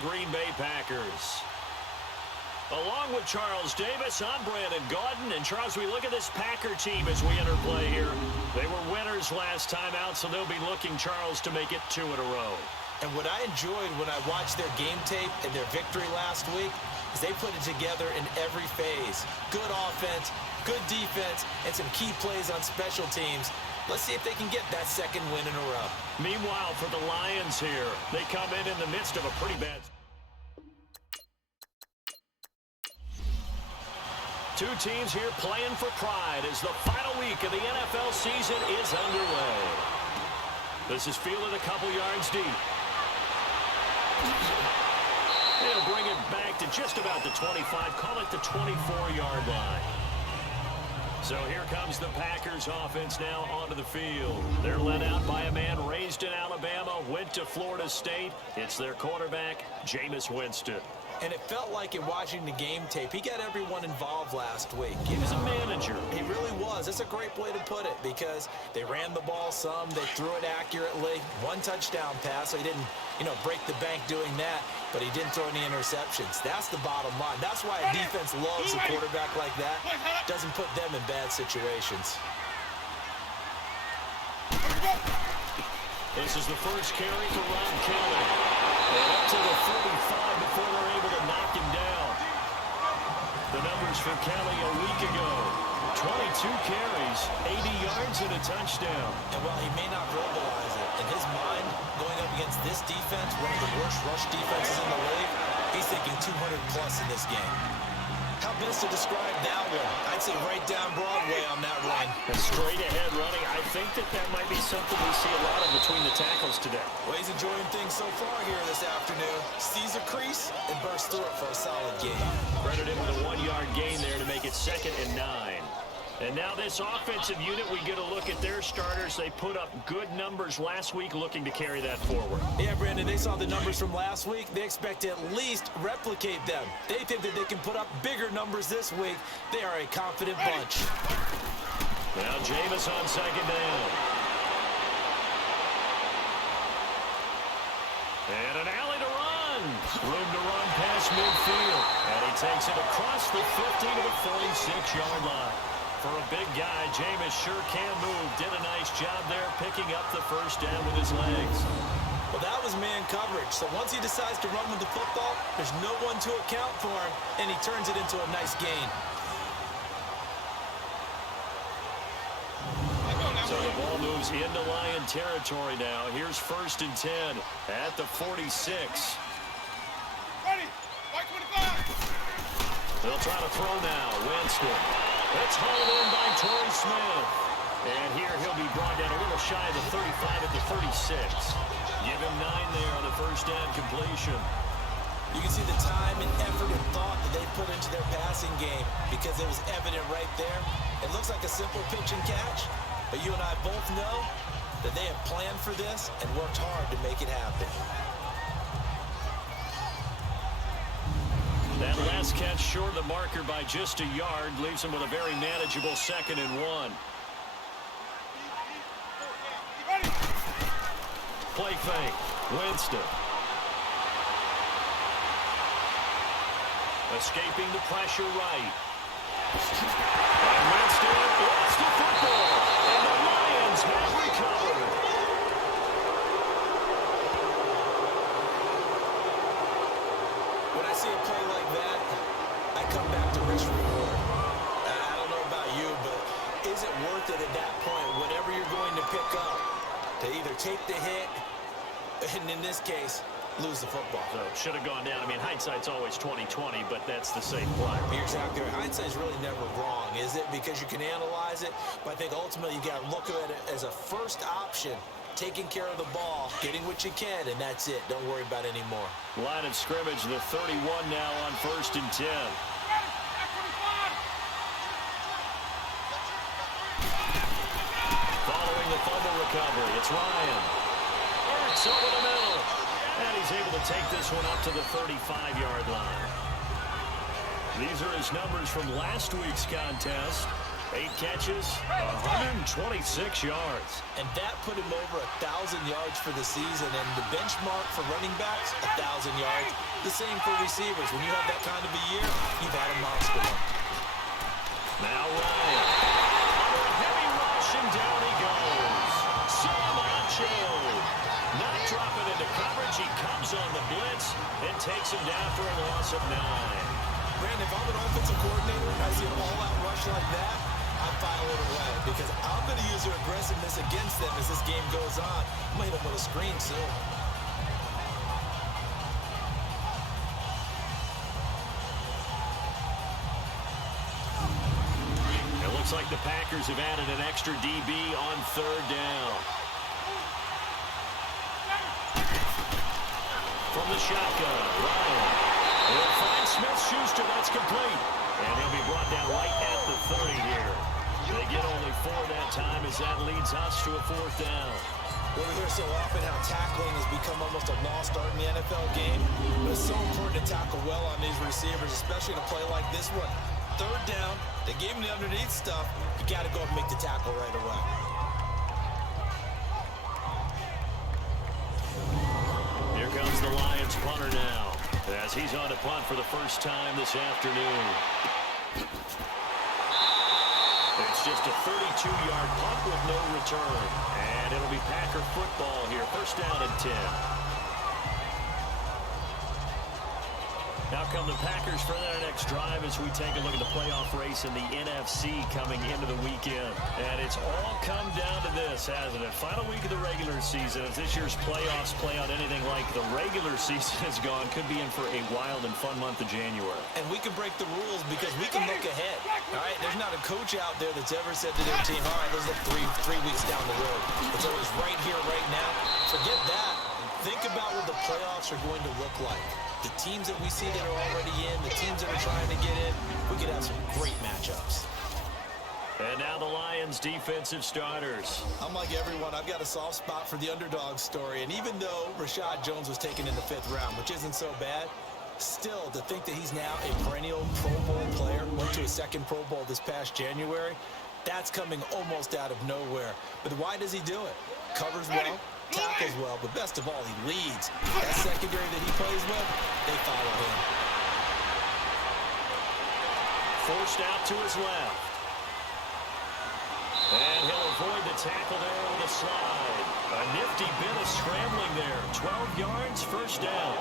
Green Bay Packers. Along with Charles Davis, I'm Brandon Gaudin. And Charles, we look at this Packer team as we enter play here. They were winners last time out, so they'll be looking, Charles, to make it 2 in a row. And what I enjoyed when I watched their game tape and their victory last week is they put it together in every phase. Good offense, good defense, and some key plays on special teams. Let's see if they can get that second win in a row. Meanwhile, for the Lions here, they come in the midst of a pretty bad... Two teams here playing for pride as the final week of the NFL season is underway. This is fielded a couple yards deep. They'll bring it back to just about the 25, call it the 24-yard line. So here comes the Packers offense now onto the field. They're led out by a man raised in Alabama, went to Florida State. It's their quarterback, Jameis Winston. And it felt like in watching the game tape, he got everyone involved last week. He was a manager. He really was. That's a great way to put it because they ran the ball some, they threw it accurately. 1 touchdown pass, so he didn't, break the bank doing that, but he didn't throw any interceptions. That's the bottom line. That's why a defense loves a quarterback like that. Doesn't put them in bad situations. This is the first carry for Ron Kelly. And up to the 45 before they're able to knock him down. The numbers for Kelly a week ago. 22 carries, 80 yards, and a touchdown. And while he may not verbalize it, in his mind, going up against this defense, one of the worst rush defenses in the league, he's thinking 200-plus in this game. How best to describe that one? I'd say right down Broadway on that run. Straight ahead running. I think that might be something we see a lot of between the tackles today. Well, he's enjoying things so far here this afternoon. Sees a crease and bursts through it for a solid game. Credit him with a 1-yard gain there to make it 2nd and 9. And now this offensive unit, we get a look at their starters. They put up good numbers last week, looking to carry that forward. Yeah, Brandon, they saw the numbers from last week. They expect to at least replicate them. They think that they can put up bigger numbers this week. They are a confident bunch. Now Jameis on 2nd down. And an alley to run. Room to run past midfield. And he takes it across the 50 to the 46-yard line. For a big guy, Jameis sure can move. Did a nice job there picking up the first down with his legs. Well, that was man coverage. So once he decides to run with the football, there's no one to account for him, and he turns it into a nice gain. So the ball moves into Lion territory now. Here's 1st and 10 at the 46. Ready, 525. They'll try to throw now. Winston. It's hauled in by Torrey Smith. And here he'll be brought down a little shy of the 35 at the 36. Give him 9 there on the first down completion. You can see the time and effort and thought that they put into their passing game because it was evident right there. It looks like a simple pitch and catch, but you and I both know that they have planned for this and worked hard to make it happen. That last catch short of the marker by just a yard leaves him with a very manageable 2nd and 1. Play fake. Winston. Escaping the pressure right. And Winston lost the football. And the Lions have recovered. When I see a play like that, I come back to risk reward. I don't know about you, but is it worth it at that point, whatever you're going to pick up, to either take the hit, and in this case, lose the football? So should have gone down. I mean, hindsight's always 20/20, but that's the same play. You're exactly right. Hindsight's really never wrong, is it? Because you can analyze it, but I think ultimately you got to look at it as a first option. Taking care of the ball, getting what you can, and that's it. Don't worry about it anymore. Line of scrimmage, the 31 now on 1st and 10. Following the fumble recovery, it's Ryan. Hurts over the middle. And he's able to take this one up to the 35-yard line. These are his numbers from last week's contest. 8 catches, 126 yards. And that put him over 1,000 yards for the season. And the benchmark for running backs, 1,000 yards. The same for receivers. When you have that kind of a year, you've had a monster one. Now Ryan. Under a heavy rush, and down he goes. Samacho. Not dropping into coverage. He comes on the blitz and takes him down for a loss of 9. Brandon, if I'm an offensive coordinator, I see an all-out rush like that, I file it away because I'm going to use their aggressiveness against them as this game goes on. I'm going to hit them with a screen soon. It looks like the Packers have added an extra DB on 3rd down. From the shotgun, Ryan. He'll find Smith-Schuster. That's complete. And he'll be brought down right at the 30 here. They get only 4 that time as that leads us to a 4th down. Well, we hear so often how tackling has become almost a lost art in the NFL game. But it's so important to tackle well on these receivers, especially to play like this one. 3rd down, they gave him the underneath stuff. You got to go and make the tackle right away. Here comes the Lions punter now, as he's on to punt for the first time this afternoon. It's just a 32-yard punt with no return. And it'll be Packer football here. 1st down and 10. Now come the Packers for their next drive as we take a look at the playoff race in the NFC coming into the weekend. And it's all come down to this, hasn't it? Final week of the regular season. As this year's playoffs play out anything like the regular season has gone, could be in for a wild and fun month of January. And we can break the rules because we can look ahead. All right, there's not a coach out there that's ever said to their team, all right, let's look three weeks down the road. It's always right here, right now. Forget that. Think about what the playoffs are going to look like. The teams that we see that are already in, the teams that are trying to get in, we could have some great matchups. And now the Lions defensive starters. I'm like everyone, I've got a soft spot for the underdog story. And even though Rashad Jones was taken in the 5th round, which isn't so bad, still to think that he's now a perennial Pro Bowl player, went to a 2nd Pro Bowl this past January, that's coming almost out of nowhere. But why does he do it? Covers well, tackles well, but best of all, he leads. That secondary that he plays with, they follow him. Forced out to his left. And he'll avoid the tackle there with a slide. A nifty bit of scrambling there. 12 yards, 1st down.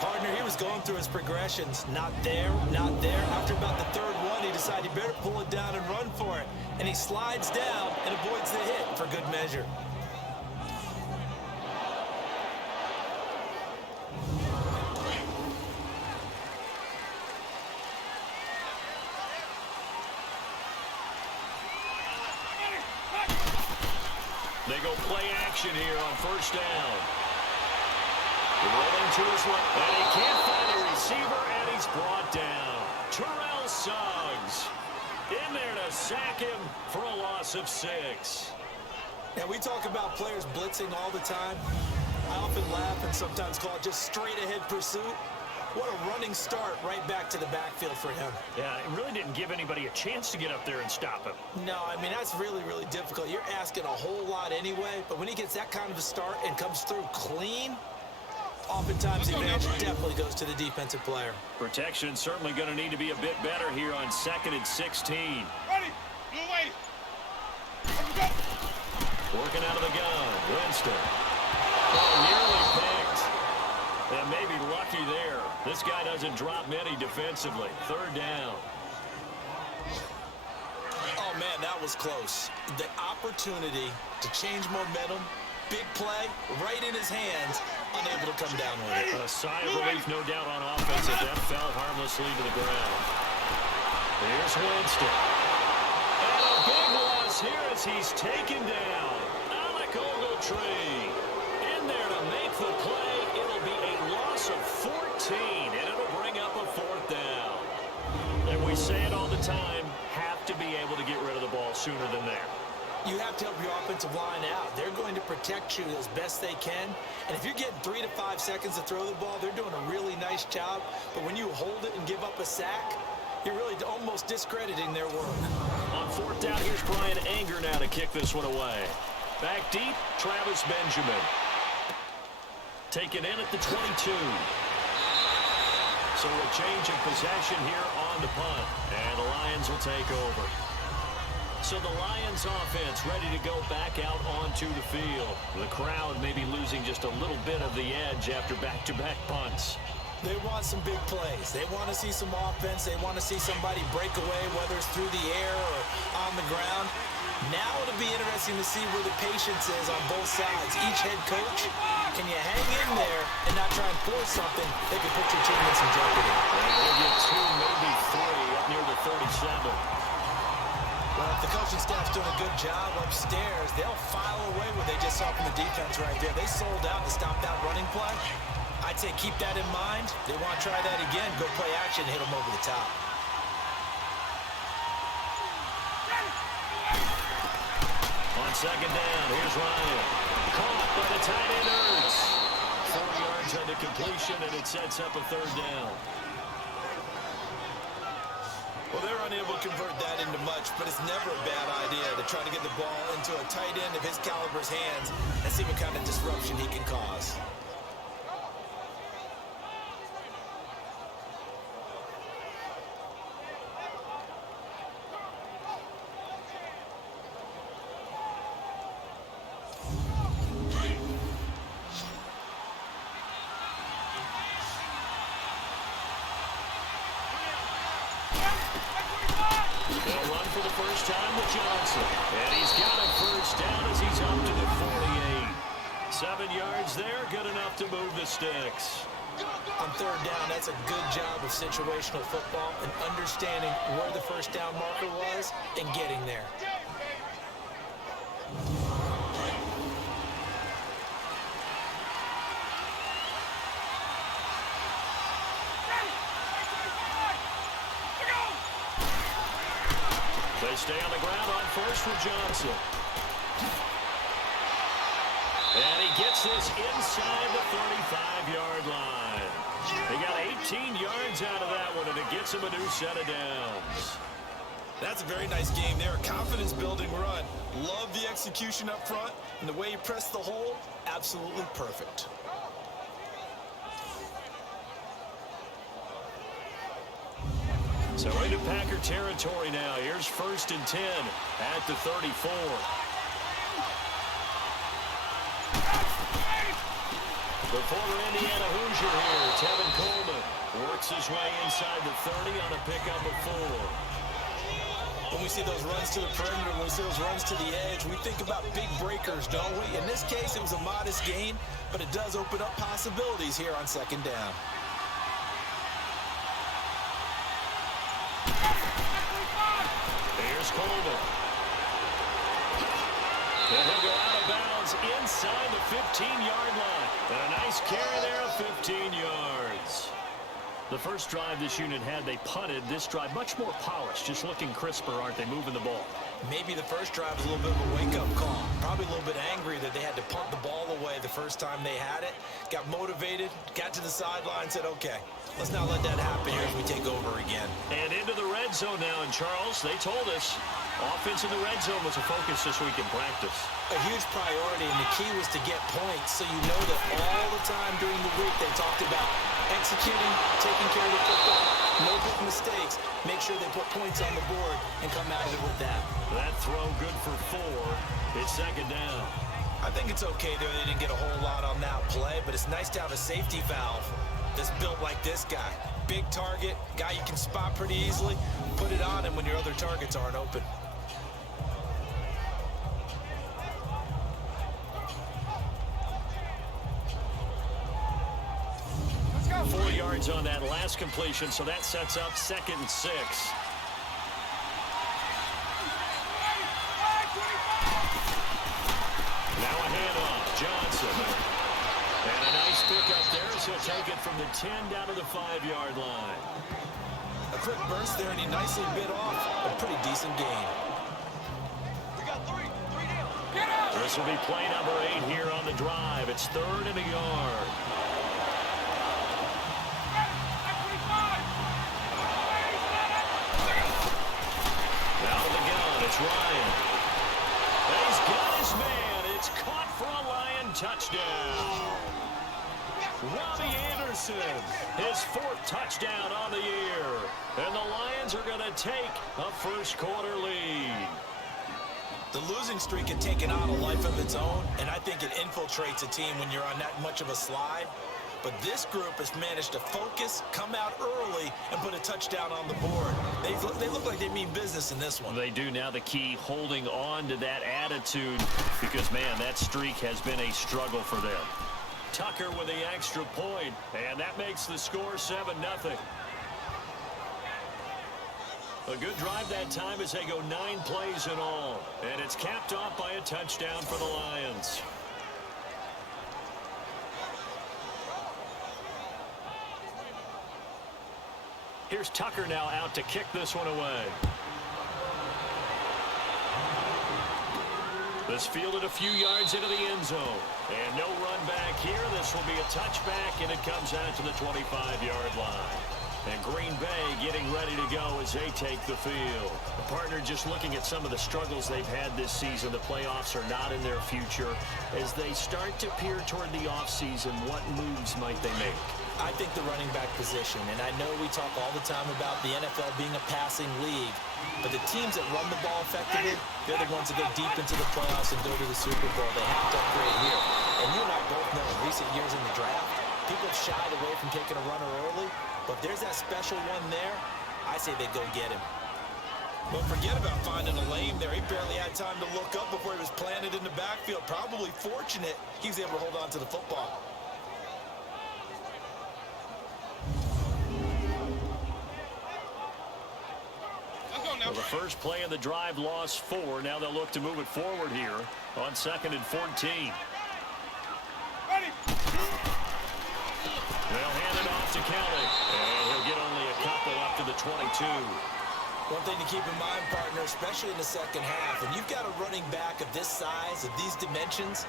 Partner, he was going through his progressions. Not there, not there. After about the 3rd one, he decided he better pull it down and run for it. And he slides down and avoids the hit for good measure. They go play action here on 1st down. Rolling to his left, and he can't find a receiver, and he's brought down. Terrell Suggs in there to sack him for a loss of 6. Now, we talk about players blitzing all the time. I often laugh and sometimes call it just straight-ahead pursuit. What a running start right back to the backfield for him. Yeah, it really didn't give anybody a chance to get up there and stop him. No, I mean, that's really, really difficult. You're asking a whole lot anyway, but when he gets that kind of a start and comes through clean, oftentimes the advantage definitely goes to the defensive player. Protection certainly going to need to be a bit better here on 2nd and 16. Ready, blue way. Working out of the gun, Winston. Oh, nearly picked. And maybe lucky there. This guy doesn't drop many defensively. 3rd down. Oh, man, that was close. The opportunity to change momentum, big play, right in his hands, unable to come down with it. A sigh of relief, no doubt, on offense as that fell harmlessly to the ground. Here's Winston. And a big loss here as he's taken down. Alec Ogletree in there to make the play. It'll be a loss of 14, and it'll bring up a 4th down. And we say it all the time, have to be able to get rid of the ball sooner than there. You have to help your offensive line out. They're going to protect you as best they can. And if you're getting 3 to 5 seconds to throw the ball, they're doing a really nice job. But when you hold it and give up a sack, you're really almost discrediting their work. On Fourth down, here's Brian Anger now to kick this one away. Back deep, Travis Benjamin. Taken in at the 22. So a change of possession here on the punt. And the Lions will take over. So the Lions offense ready to go back out onto the field. The crowd may be losing just a little bit of the edge after back-to-back punts. They want some big plays. They want to see some offense. They want to see somebody break away, whether it's through the air or on the ground. Now it'll be interesting to see where the patience is on both sides. Each head coach, can you hang in there and not try and force something that could put your team in some jeopardy? They'll get 2, maybe 3 up near the 37. Well, if the coaching staff's doing a good job upstairs, they'll file away what they just saw from the defense right there. They sold out to stop that running play. I'd say keep that in mind. They want to try that again. Go play action, hit them over the top. On second down, here's Ryan. Caught by the tight end Ertz. 4 yards on the completion, and it sets up a third down. Well, they're unable to convert that into much, but it's never a bad idea to try to get the ball into a tight end of his caliber's hands and see what kind of disruption he can cause. They'll run for the first time with Johnson. And he's got a first down as he's up to the 48. 7 yards there, good enough to move the sticks. On third down, that's a good job of situational football and understanding where the first down marker was and getting there. They stay on the ground on first with Johnson. And he gets this inside the 35-yard line. They got 18 yards out of that one, and it gets him a new set of downs. That's a very nice game there. A confidence-building run. Love the execution up front, and the way he pressed the hole, absolutely perfect. So into Packer territory now. Here's 1st and 10 at the 34. The former Indiana Hoosier here, Tevin Coleman, works his way inside the 30 on a pickup of 4. When we see those runs to the perimeter, when we see those runs to the edge, we think about big breakers, don't we? In this case, it was a modest gain, but it does open up possibilities here on second down. Here's Coleman. And he'll go out of bounds inside the 15-yard line. And a nice carry there of 15 yards. The first drive this unit had, they punted. This drive, much more polished, just looking crisper, aren't they, moving the ball? Maybe the first drive was a little bit of a wake-up call. Probably a little bit angry that they had to punt the ball away the first time they had it. Got motivated, got to the sideline, said, okay, let's not let that happen here as we take over again. And into the red zone now. And, Charles, they told us offense in the red zone was a focus this week in practice. A huge priority, and the key was to get points. So you know that all the time during the week they talked about executing, taking care of the football, no big mistakes. Make sure they put points on the board and come out of it with that. That throw good for 4. It's second down. I think it's okay there. They didn't get a whole lot on that play, but it's nice to have a safety valve that's built like this guy. Big target, guy you can spot pretty easily. Put it on him when your other targets aren't open. Let's go. 4 yards on that last completion, so that sets up 2nd and 6. Now a handoff, Johnson. And a nice pick up there, so he'll take it from the 10 down to the 5-yard line. A quick burst there, and he nicely bit off a pretty decent gain. We got three down. Get out. This will be play number 8 here on the drive. It's 3rd and a yard. Out of the gun, It's Ryan. He's got his man. It's caught for a Lion touchdown. Robbie Anderson, his 4th touchdown on the year. And the Lions are going to take a first-quarter lead. The losing streak had taken on a life of its own, and I think it infiltrates a team when you're on that much of a slide. But this group has managed to focus, come out early, and put a touchdown on the board. They look like they mean business in this one. They do. Now the key, holding on to that attitude, because, man, that streak has been a struggle for them. Tucker with the extra point, and that makes the score 7-0. A good drive that time as they go 9 plays in all. And it's capped off by a touchdown for the Lions. Here's Tucker now out to kick this one away. This fielded a few yards into the end zone. And no run back here. This will be a touchback, and it comes out to the 25-yard line. And Green Bay getting ready to go as they take the field. The partner just looking at some of the struggles they've had this season. The playoffs are not in their future. As they start to peer toward the offseason, what moves might they make? I think the running back position, and I know we talk all the time about the NFL being a passing league, but the teams that run the ball effectively, they're the ones that go deep into the playoffs and go to the Super Bowl. They have to upgrade here. And you and I both know in recent years in the draft, people have shied away from taking a runner early, but if there's that special one there, I say they go get him. But forget about finding a lane there. He barely had time to look up before he was planted in the backfield. Probably fortunate he was able to hold on to the football. Well, the first play of the drive lost 4. Now they'll look to move it forward here on 2nd and 14. They'll hand it off to Kelly, and he'll get only a couple up to the 22. One thing to keep in mind, partner, especially in the second half, when you've got a running back of this size, of these dimensions,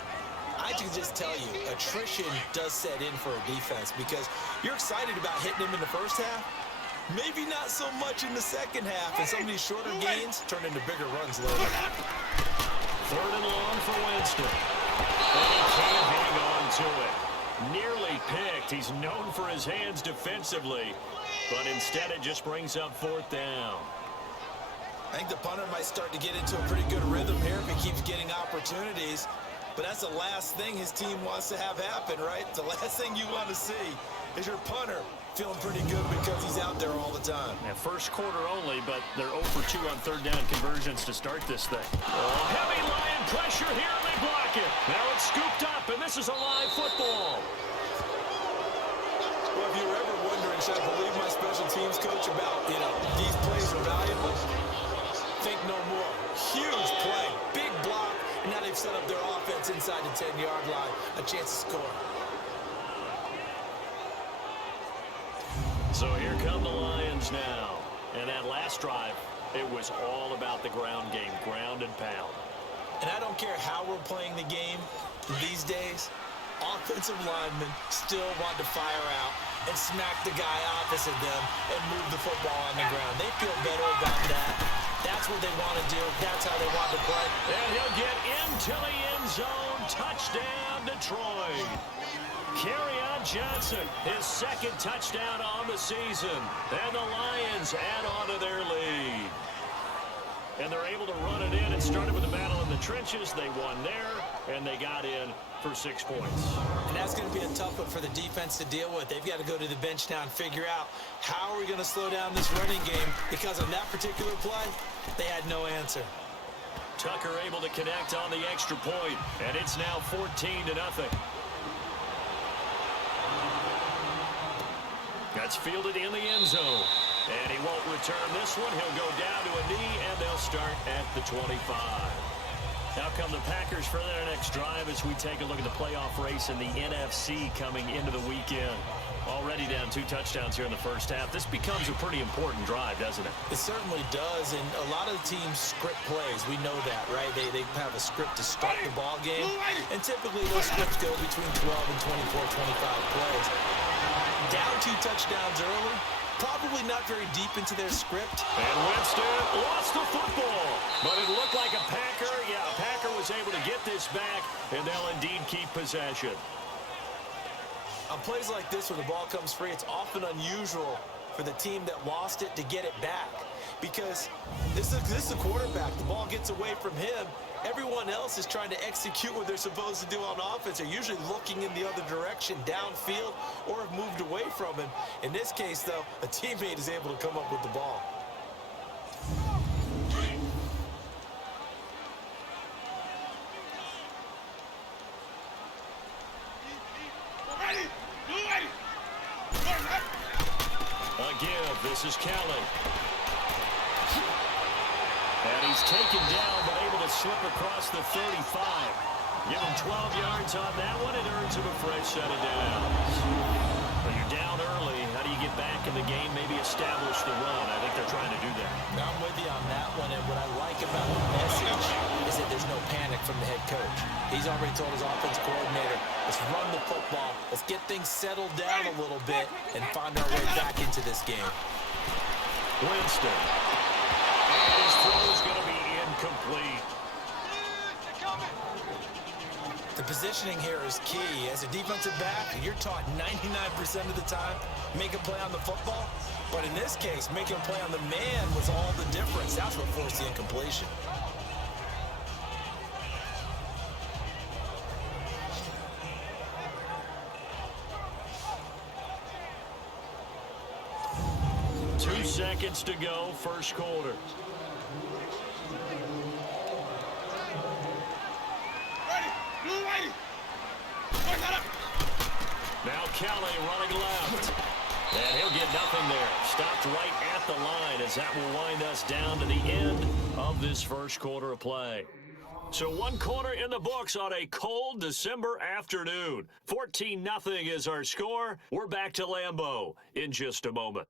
I can just tell you, attrition does set in for a defense because you're excited about hitting him in the first half. Maybe not so much in the second half, and some of these shorter gains turn into bigger runs later. 3rd and long for Winston. And he can't hang on to it. Nearly picked. He's known for his hands defensively, but instead it just brings up 4th down. I think the punter might start to get into a pretty good rhythm here if he keeps getting opportunities. But that's the last thing his team wants to have happen, right? The last thing you want to see is your punter feeling pretty good because he's out there all the time. Yeah, first quarter only, but they're 0 for 2 on 3rd down conversions to start this thing. Oh, heavy Lion pressure here, and they block it. Now it's scooped up, and this is a live football. Well, if you were ever wondering, should I believe my special teams coach about, these plays are valuable? Think no more. Huge play, big block, and now they've set up their offense inside the 10-yard line. A chance to score. So here come the Lions now. And that last drive, it was all about the ground game, ground and pound. And I don't care how we're playing the game these days, offensive linemen still want to fire out and smack the guy opposite them and move the football on the ground. They feel better about that. That's what they want to do. That's how they want to play. And he'll get into the end zone. Touchdown, Detroit. Kerryon Johnson, his 2nd touchdown on the season. And the Lions add on to their lead. And they're able to run it in. It started with a battle in the trenches. They won there, and they got in for 6 points. And that's going to be a tough one for the defense to deal with. They've got to go to the bench now and figure out how are we going to slow down this running game, because on that particular play, they had no answer. Tucker able to connect on the extra point, and it's now 14-0. That's fielded in the end zone. And he won't return this one. He'll go down to a knee, and they'll start at the 25. Now come the Packers for their next drive as we take a look at the playoff race in the NFC coming into the weekend. Already down 2 touchdowns here in the first half. This becomes a pretty important drive, doesn't it? It certainly does, and a lot of the teams script plays. We know that, right? They have a script to start the ball game, and typically those scripts go between 12 and 24, 25 plays. Down 2 touchdowns early, probably not very deep into their script. And Winston lost the football. But it looked like a Packer. Yeah, a Packer was able to get this back, and they'll indeed keep possession. On plays like this where the ball comes free, it's often unusual for the team that lost it to get it back. Because this is a quarterback. The ball gets away from him. Everyone else is trying to execute what they're supposed to do on offense. They're usually looking in the other direction, downfield, or have moved away from him. In this case, though, a teammate is able to come up with the ball. Again, this is Kelly. And he's taken down, but able to slip across the 35. Give him 12 yards on that one. It earns him a fresh set of downs. When you're down early, how do you get back in the game, maybe establish the run? I think they're trying to do that. Now I'm with you on that one, and what I like about the message is that there's no panic from the head coach. He's already told his offense coordinator, let's run the football, let's get things settled down a little bit, and find our way back into this game. Winston. And his throw is going to be incomplete. The positioning here is key. As a defensive back, you're taught 99% of the time, make a play on the football. But in this case, making a play on the man was all the difference. That's what forced the incompletion. Two seconds to go, first quarter. Now Kelly running left. And he'll get nothing there. Stopped right at the line as that will wind us down to the end of this first quarter of play. So one quarter in the books on a cold December afternoon. 14-0 is our score. We're back to Lambeau in just a moment.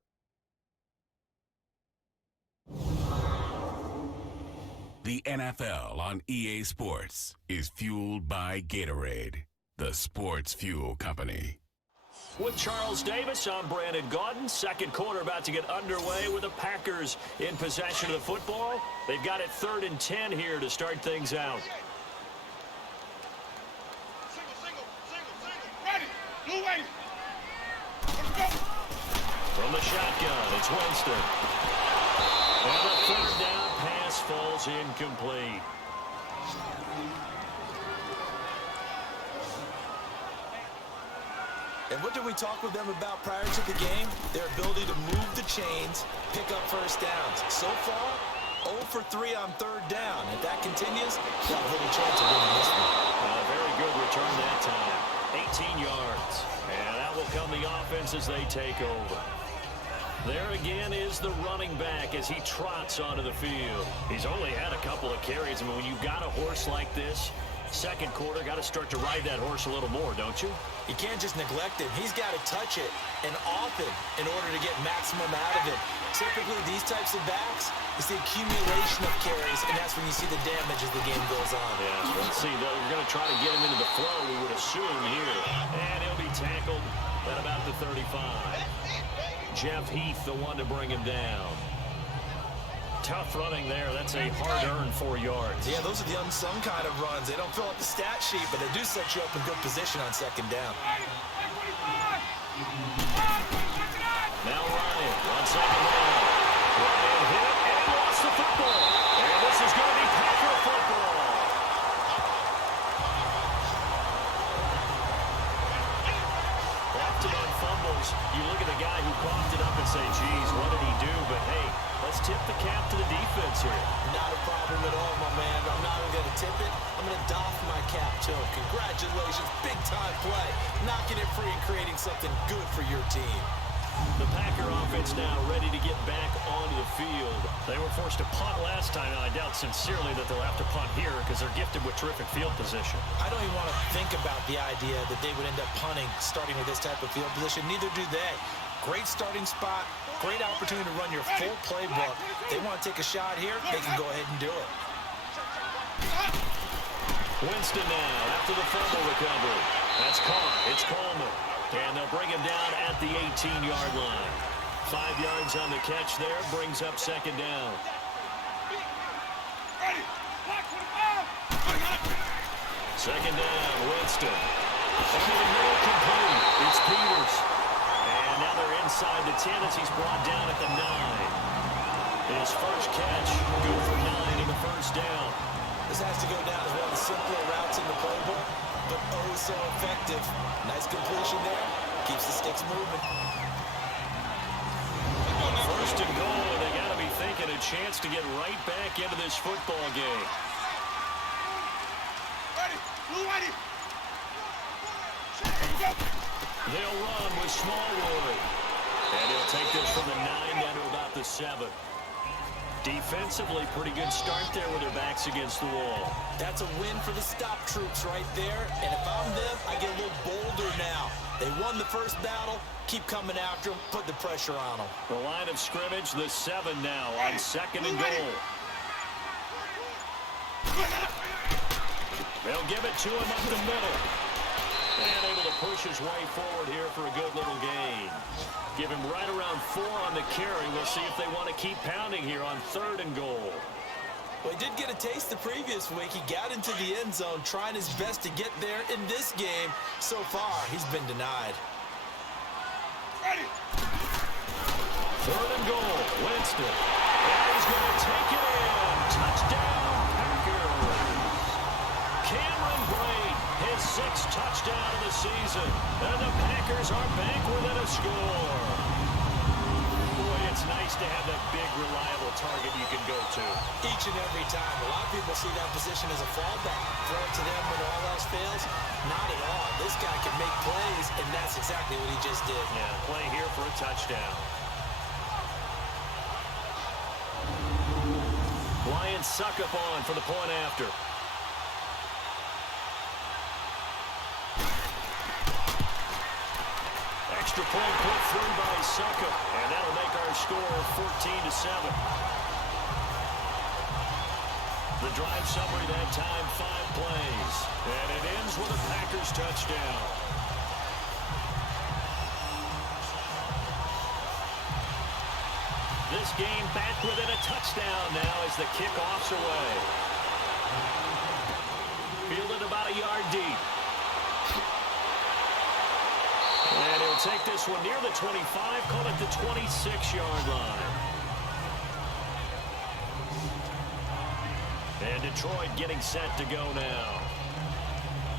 The NFL on EA Sports is fueled by Gatorade, the sports fuel company. With Charles Davis, I'm Brandon Gaudin. Second quarter about to get underway with the Packers in possession of the football. They've got it 3rd and 10 here to start things out. Ready. Blue ready. From the shotgun, it's Winston. And a 3rd down pass falls incomplete. And what did we talk with them about prior to the game? Their ability to move the chains, pick up first downs. So far, 0 for 3 on 3rd down. If that continues, got a little chance of winning this one. Very good return that time. 18 yards. And that will come the offense as they take over. There again is the running back as he trots onto the field. He's only had a couple of carries. I mean, when you've got a horse like this, second quarter, got to start to ride that horse a little more, don't you? You can't just neglect him. He's got to touch it, and often, in order to get maximum out of it. Typically, these types of backs, it's the accumulation of carries, and that's when you see the damage as the game goes on. Yeah, let's see. We're going to try to get him into the flow, we would assume here. And he'll be tackled at about the 35. Jeff Heath, the one to bring him down. Tough running there. That's a hard-earned 4 yards. Yeah, those are the unsung kind of runs. They don't fill up the stat sheet, but they do set you up in good position on 2nd down. Now Ryan on 2nd down. Ryan hit it, and he lost the football. And this is going to be Packer football. Often on fumbles, you look at the guy who coughed it up and say, geez, what did he do? But, hey, let's tip the cap to the defense here. Not a problem at all, my man. I'm not even going to tip it. I'm going to doff my cap to him. Congratulations. Big-time play. Knocking it free and creating something good for your team. The Packer offense now ready to get back onto the field. They were forced to punt last time, and I doubt sincerely that they'll have to punt here because they're gifted with terrific field position. I don't even want to think about the idea that they would end up punting starting with this type of field position. Neither do they. Great starting spot, great opportunity to run your full playbook. They want to take a shot here, they can go ahead and do it. Winston now after the fumble recovery. That's caught. It's Coleman. And they'll bring him down at the 18-yard line. 5 yards on the catch there. Brings up second down. Second down, Winston. Complete. It's Peters. And now they're inside the 10 as he's brought down at the 9. His first catch, good for 9 in the first down. This has to go down as one of the simpler routes in the playbook, but oh so effective. Nice completion there. Keeps the sticks moving. First and goal, they got to be thinking a chance to get right back into this football game. They'll run with Smallwood. And he'll take this from the 9 down to about the 7. Defensively, pretty good start there with their backs against the wall. That's a win for the stop troops right there. And if I'm them, I get a little bolder now. They won the first battle. Keep coming after them. Put the pressure on them. The line of scrimmage, the 7 now on second and goal. They'll give it to him up the middle. And able to push his way forward here for a good little gain. Give him right around 4 on the carry. We'll see if they want to keep pounding here on third and goal. Well, he did get a taste the previous week. He got into the end zone, trying his best to get there in this game. So far, he's been denied. Third and goal, Winston. And he's going to take it in. Touchdown, Packers. Cameron Brate, his 6th touchdown of the season. And the Packers are back within a score. Boy, it's nice to have that big, reliable target you can go to. Each and every time. A lot of people see that position as a fallback. Throw it to them when all else fails. Not at all. This guy can make plays, and that's exactly what he just did. Yeah, play here for a touchdown. Lions suck up on for the point after. Extra point put through by Suckup, and that'll make our score 14-7. The drive summary that time, 5 plays, and it ends with a Packers touchdown. This game back within a touchdown now as the kickoff's away. Fielded about a yard deep. And he'll take this one near the 25, call it the 26-yard line. And Detroit getting set to go now.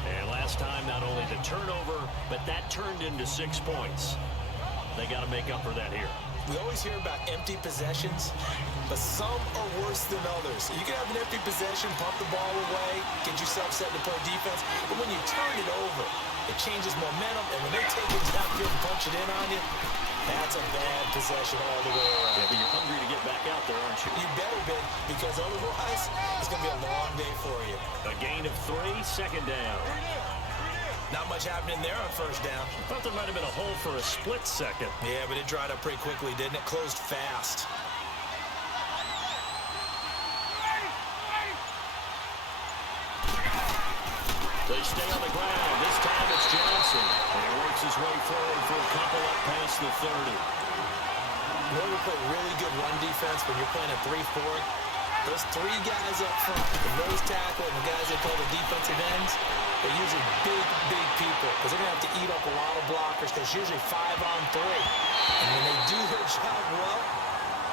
And last time, not only the turnover, but that turned into 6 points. They got to make up for that here. We always hear about empty possessions, but some are worse than others. You can have an empty possession, pump the ball away, get yourself set to play defense, but when you turn it over, it changes momentum, and when they take it downfield and punch it in on you, that's a bad possession all the way around. Yeah, but you're hungry to get back out there, aren't you? You better be, because otherwise, it's going to be a long day for you. A gain of 3, second down. Not much happening there on first down. I thought there might have been a hole for a split second. Yeah, but it dried up pretty quickly, didn't it? Closed fast. They stay on the ground. This time it's Johnson. And he works his way forward for a couple up past the 30. You want to play really good run defense when you're playing a 3-4? Those 3 guys up front, the nose tackle and the guys they call the defensive ends, they're usually big people because they're going to have to eat up a lot of blockers because it's usually 5-on-3. And when they do their job well,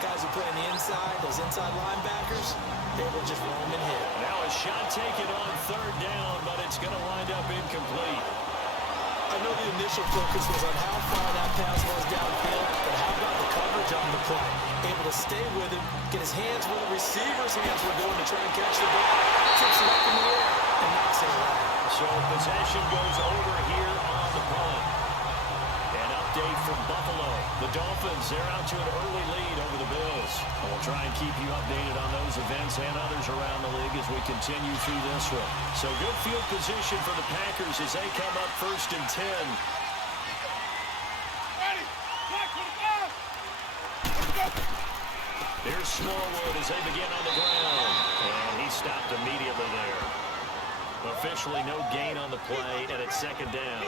guys who play on the inside, those inside linebackers, they will just roam and hit. Now a shot taken on third down, but it's going to wind up incomplete. I know the initial focus was on how far that pass was downfield, but how about the coverage on the play? Able to stay with him, get his hands where the receiver's hands were going to try and catch the ball, tips it up in the air, and knocks it around. So possession goes over here on the punt. An update from Buffalo. The Dolphins, they're out to an early lead over the Bills. And we'll try and keep you updated on those events and others around the league as we continue through this one. So good field position for the Packers as they come up first and 10. Here's Smallwood as they begin on the ground. And he stopped immediately there. Officially no gain on the play, and it's second down.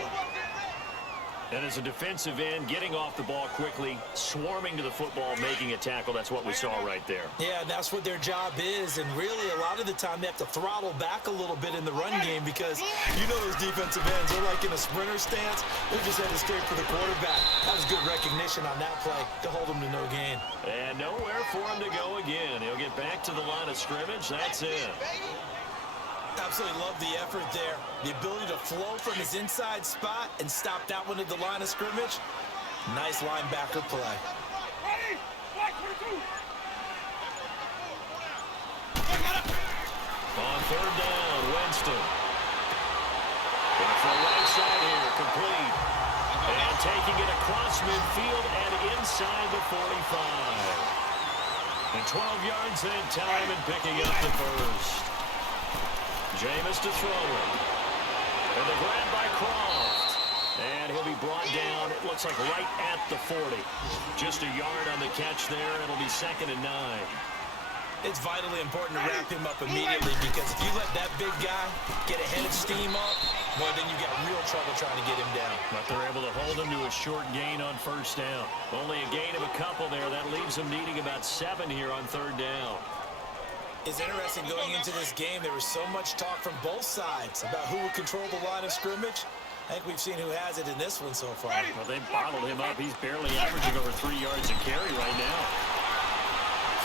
And as a defensive end, getting off the ball quickly, swarming to the football, making a tackle, that's what we saw right there. Yeah, that's what their job is, and really a lot of the time they have to throttle back a little bit in the run game because you know those defensive ends, they're like in a sprinter stance. They're just headed straight for the quarterback. That was good recognition on that play to hold them to no gain. And nowhere for him to go again. He'll get back to the line of scrimmage. That's it. Absolutely love the effort there. The ability to flow from his inside spot and stop that one at the line of scrimmage. Nice linebacker play. On third down, Winston. Going for the right side here, complete. And taking it across midfield and inside the 45. And 12 yards that time and picking up the first. Jameis to throw it. And the grab by Croft. And he'll be brought down, it looks like right at the 40. Just a yard on the catch there. It'll be 2nd and 9. It's vitally important to wrap him up immediately because if you let that big guy get a head of steam up, boy, then you got real trouble trying to get him down. But they're able to hold him to a short gain on first down. Only a gain of a couple there. That leaves them needing about 7 here on third down. It's interesting going into this game. There was so much talk from both sides about who would control the line of scrimmage. I think we've seen who has it in this one so far. Well, they bottled him up. He's barely averaging over 3 yards a carry right now.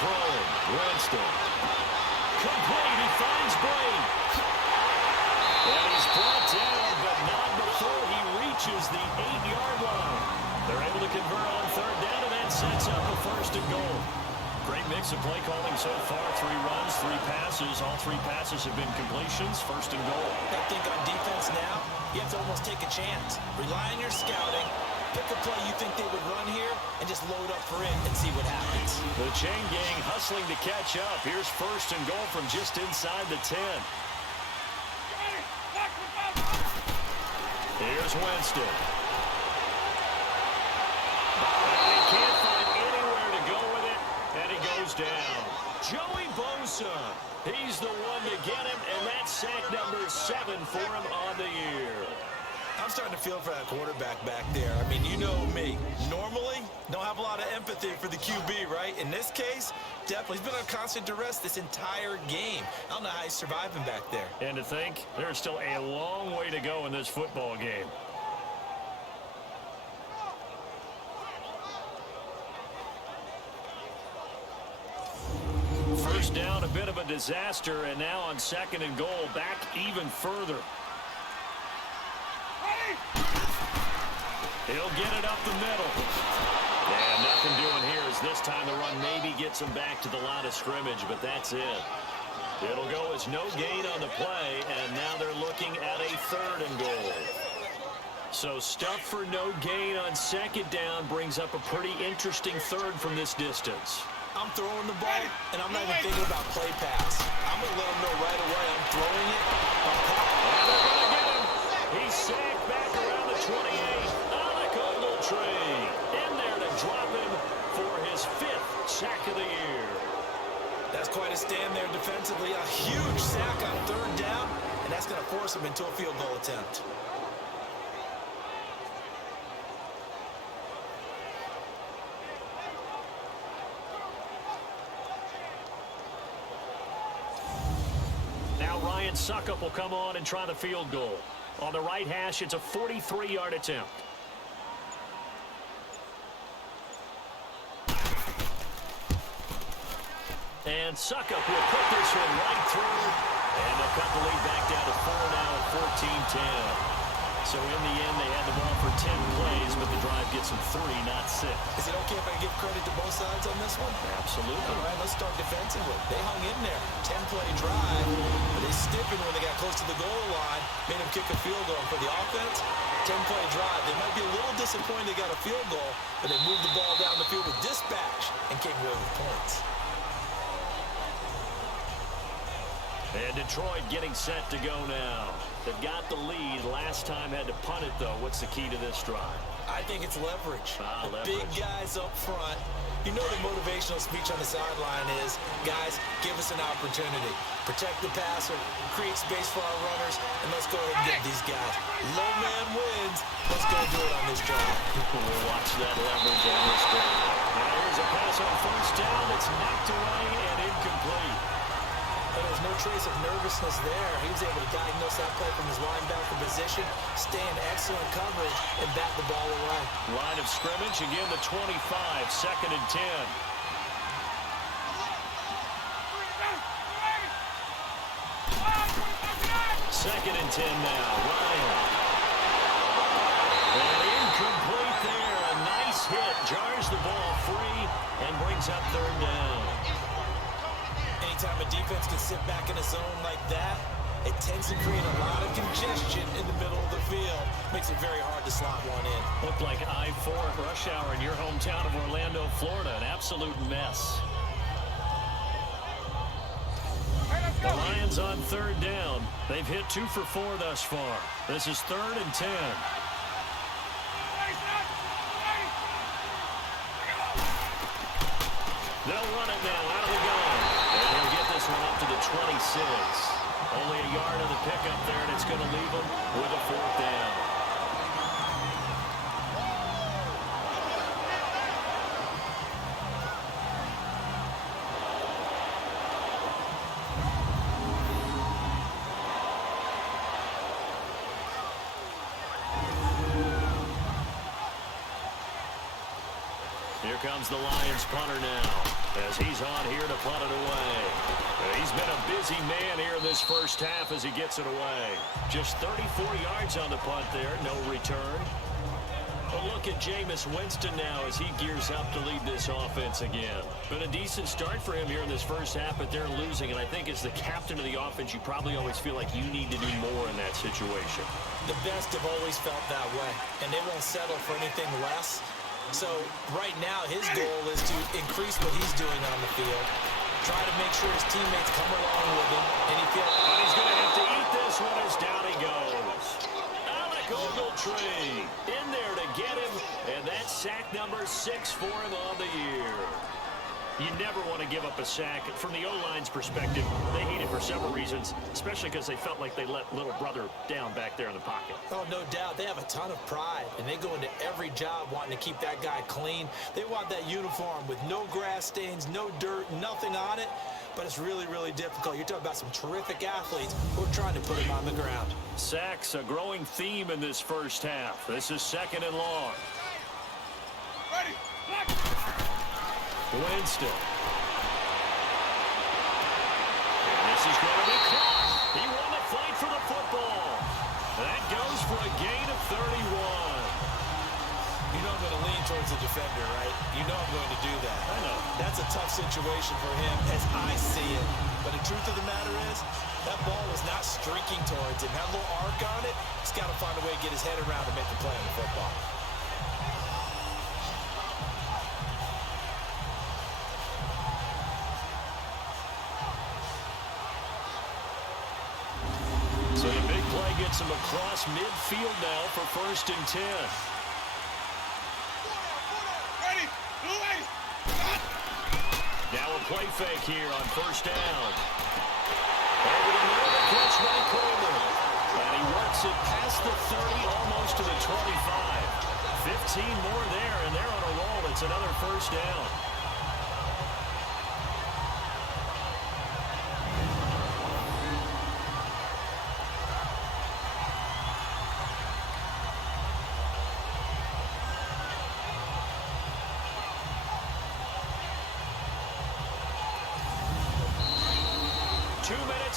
Throwing, Winston. Complete, he finds Blake. And he's brought down, but not before he reaches the 8-yard line. They're able to convert on third down, and that sets up a 1st and goal. Great mix of play calling so far. 3 runs, 3 passes. All 3 passes have been completions. 1st and goal. I think on defense now, you have to almost take a chance. Rely on your scouting. Pick a play you think they would run here and just load up for it and see what happens. The chain gang hustling to catch up. Here's 1st and goal from just inside the 10. Here's Winston. And he can't find anywhere to go with it, and he goes down. Joey Bosa, he's the one to get him, and that's sack number 7 for him on the year. I'm starting to feel for that quarterback back there. I mean, you know me. Normally, don't have a lot of empathy for the QB, right? In this case, definitely. He's been on constant duress this entire game. I don't know how he's surviving back there. And to think, there's still a long way to go in this football game. First down, a bit of a disaster, and now on 2nd and goal, back even further. He'll get it up the middle. And nothing doing here as this time the run maybe gets him back to the line of scrimmage, but that's it. It'll go as no gain on the play, and now they're looking at a 3rd and goal. So stuff for no gain on 2nd down brings up a pretty interesting 3rd from this distance. I'm throwing the ball, and I'm not even thinking about play pass. I'm going to let him know right away I'm throwing it. And they're going to get him. He's sacked back around the 28. Alec Ogletree in there to drop him for his 5th sack of the year. That's quite a stand there defensively. A huge sack on 3rd down, and that's going to force him into a field goal attempt. Ryan Suckup will come on and try the field goal. On the right hash, it's a 43-yard attempt. And Suckup will put this one right through. And they'll cut the lead back down to 4 now at 14-10. So in the end, they had the ball for 10 plays, but the drive gets them 3, not 6. Is it okay if I give credit to both sides on this one? Absolutely. All right, let's start defensively. They hung in there. 10-play drive, but they stiffened when they got close to the goal line, made them kick a field goal. For the offense, 10-play drive. They might be a little disappointed they got a field goal, but they moved the ball down the field with dispatch and came away with points. And Detroit getting set to go now. They've got the lead. Last time had to punt it, though. What's the key to this drive? I I think it's leverage. Leverage. Big guys up front. You know the motivational speech on the sideline is, guys, give us an opportunity. Protect the passer, create space for our runners, and let's go ahead and get these guys. Low man wins. Let's go do it on this drive. We'll watch that leverage on this drive. Now here's a pass on first down. It's knocked away and incomplete. But there's no trace of nervousness there. He was able to diagnose that play from his linebacker position, stay in excellent coverage, and bat the ball away. Line of scrimmage, again the 25, 2nd and 10. Second and 10 now, Ryan. And incomplete there. A nice hit, jars the ball free, and brings up 3rd down. Anytime a defense can sit back in a zone like that, it tends to create a lot of congestion in the middle of the field. Makes it very hard to slot one in. Looked like I-4 at rush hour in your hometown of Orlando, Florida. An absolute mess. The Lions on 3rd down. They've hit 2 for 4 thus far. This is 3rd and 10. They'll run it now out of the gun. And he'll get this one up to the 26. Only a yard of the pickup there, and it's going to leave them with a 4th down. Here comes the Lions punter now, as he's on here to punt it away. He's been a busy man here in this first half as he gets it away. Just 34 yards on the punt there, no return. But look at Jameis Winston now as he gears up to lead this offense again. Been a decent start for him here in this first half, but they're losing. And I think as the captain of the offense, you probably always feel like you need to do more in that situation. The best have always felt that way, and they won't settle for anything less. So right now his goal is to increase what he's doing on the field, try to make sure his teammates come along with him, and he feels... But he's going to have to eat this one as down he goes. Alec Ogletree in there to get him, and that's sack number 6 for him on the year. You never want to give up a sack. From the O-line's perspective, they hate it for several reasons, especially because they felt like they let little brother down back there in the pocket. Oh, no doubt. They have a ton of pride, and they go into every job wanting to keep that guy clean. They want that uniform with no grass stains, no dirt, nothing on it, but it's really, really difficult. You're talking about some terrific athletes who are trying to put him on the ground. Sacks, a growing theme in this first half. This is 2nd and long. Ready. Winston. And this is going to be caught. He won the fight for the football. That goes for a gain of 31. You know I'm going to lean towards the defender, right? You know I'm going to do that. I know. That's a tough situation for him as I see it. But the truth of the matter is, that ball was not streaking towards him. Had a little arc on it. He's got to find a way to get his head around and make the play on the football. So the big play gets him across midfield now for 1st and 10. Ready. Now a play fake here on 1st down. Over the middle, the catch by Coleman. And he works it past the 30, almost to the 25. 15 more there, and they're on a roll. It's another 1st down.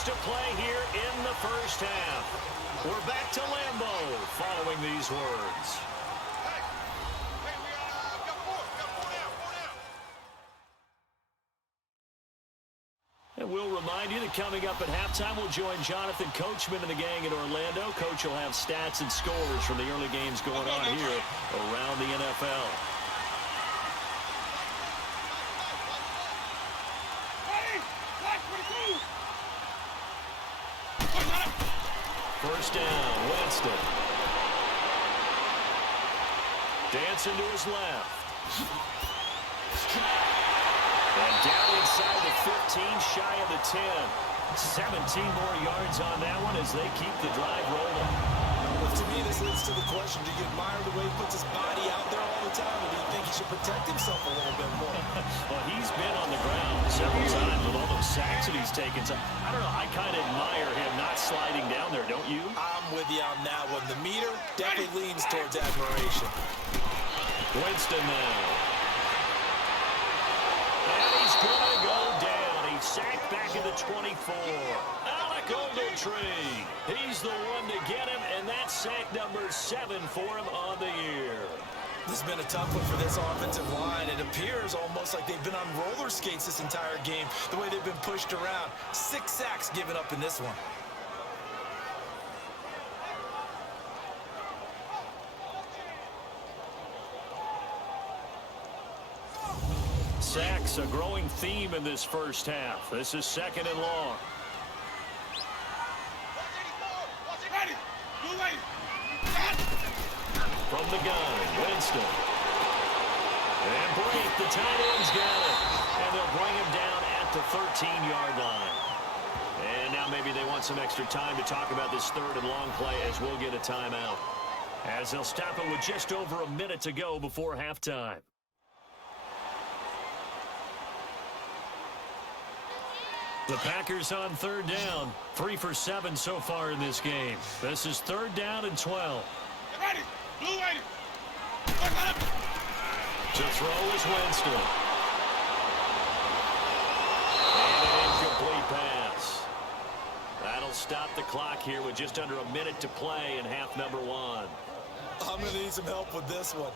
To play here in the first half. We're back to Lambeau following these words. Hey, we got four down. And we'll remind you that coming up at halftime, we'll join Jonathan Coachman and the gang in Orlando. Coach will have stats and scores from the early games going on here around the NFL. Ready. 1st down, Winston. Dancing to his left. And down inside the 15, shy of the 10. 17 more yards on that one as they keep the drive rolling. Well, to me, this leads to the question, do you admire the way he puts his body out there all the time, or do you think he should protect himself a little bit more? Well, he's been on the ground several times with all those sacks that he's taken. So, I don't know, I kind of admire him not sliding down there, don't you? I'm with you on that one. The meter definitely leans towards admiration. Winston now. And he's going to go down. He's sacked back in the 24. Alec Ogletree. He's the one to get him, and that's sack number 7 for him on the year. This has been a tough one for this offensive line. It appears almost like they've been on roller skates this entire game, the way they've been pushed around. 6 sacks given up in this one. Sacks, a growing theme in this first half. This is 2nd and long. From the gun, Winston. And break, the tight end's got it. And they'll bring him down at the 13-yard line. And now maybe they want some extra time to talk about this 3rd and long play as we'll get a timeout. As they'll stop it with just over a minute to go before halftime. The Packers on 3rd down. 3 for 7 so far in this game. This is 3rd down and 12. To throw is Winston. And an incomplete pass. That'll stop the clock here with just under a minute to play in half number 1. I'm going to need some help with this one.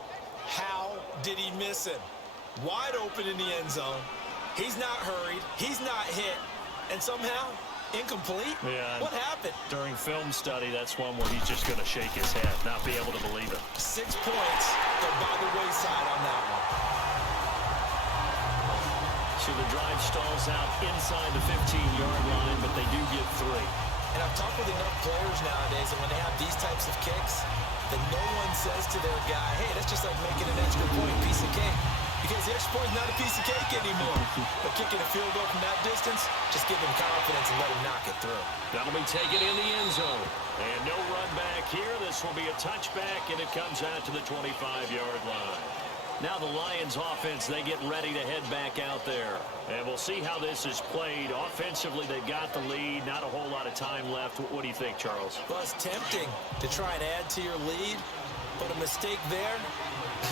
How did he miss him? Wide open in the end zone. He's not hurried. He's not hit. And somehow, incomplete? Yeah. What happened? During film study, that's one where he's just going to shake his head, not be able to believe it. 6 points go by the wayside on that one. So the drive stalls out inside the 15-yard line, but they do get 3. And I've talked with enough players nowadays, and when they have these types of kicks, then no one says to their guy, hey, that's just like making an extra point, piece of cake. Because the extra point is not a piece of cake anymore. But kicking a field goal from that distance, just give him confidence and let him knock it through. That'll be taken in the end zone. And no run back here. This will be a touchback, and it comes out to the 25-yard line. Now the Lions offense, they get ready to head back out there. And we'll see how this is played. Offensively, they've got the lead. Not a whole lot of time left. What do you think, Charles? Well, it's tempting to try and add to your lead, but a mistake there,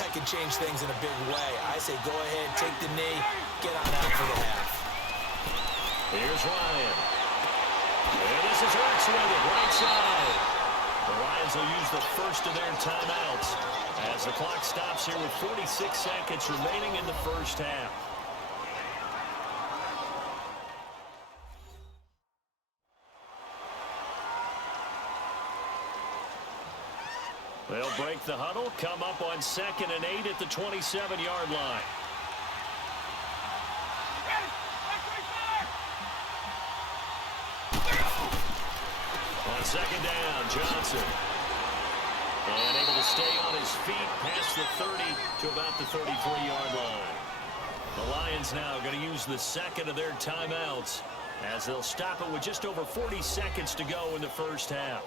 that can change things in a big way. I say go ahead, take the knee, get on out for the half. Here's Ryan. And this is Hurts with it, right side. The Lions will use the first of their timeouts as the clock stops here with 46 seconds remaining in the first half. They'll break the huddle, come up on 2nd and 8 at the 27-yard line. On 2nd down, Johnson. And able to stay on his feet past the 30 to about the 33-yard line. The Lions now going to use the 2nd of their timeouts as they'll stop it with just over 40 seconds to go in the first half.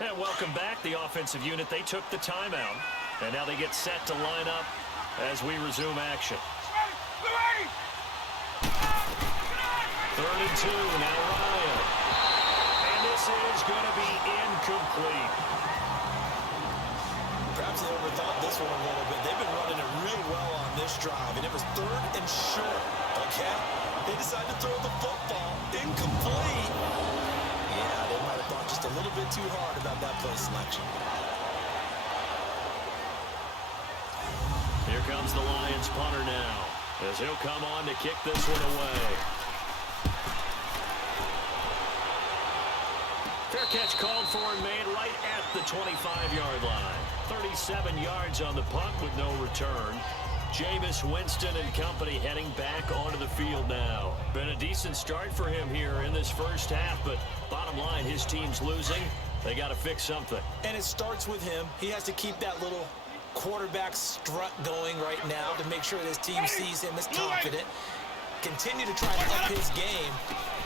And welcome back, the offensive unit. They took the timeout, and now they get set to line up as we resume action. 3rd and 2, now Ryan. And this is going to be incomplete. Perhaps they overthought this one a little bit. They've been running it real well on this drive, and it was 3rd and short, okay? They decided to throw the football incomplete. Yeah, they might have thought just a little bit too hard about that play selection. Here comes the Lions punter now, as he'll come on to kick this one away. Fair catch called for and made right at the 25-yard line. 37 yards on the punt with no return. Jameis Winston and company heading back onto the field now. Been a decent start for him here in this first half, but bottom line, his team's losing. They got to fix something. And it starts with him. He has to keep that little quarterback strut going right now to make sure this team sees him as confident. Continue to try to up his game,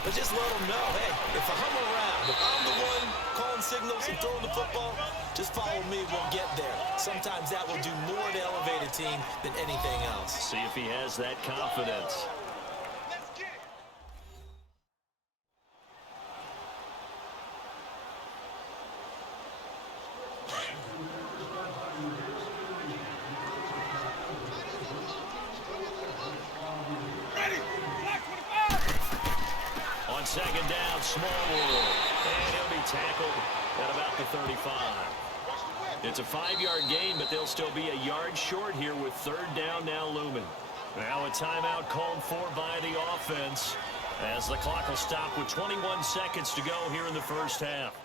but just let him know, hey, if I'm around, if I'm the one calling signals and throwing the football, just follow me, we'll get there. Sometimes that will do more to elevate a team than anything else. See if he has that confidence. On second down, Smallwood, and he'll be tackled at about the 35. It's a 5-yard gain, but they'll still be a yard short here with third down now looming. Now a timeout called for by the offense as the clock will stop with 21 seconds to go here in the first half.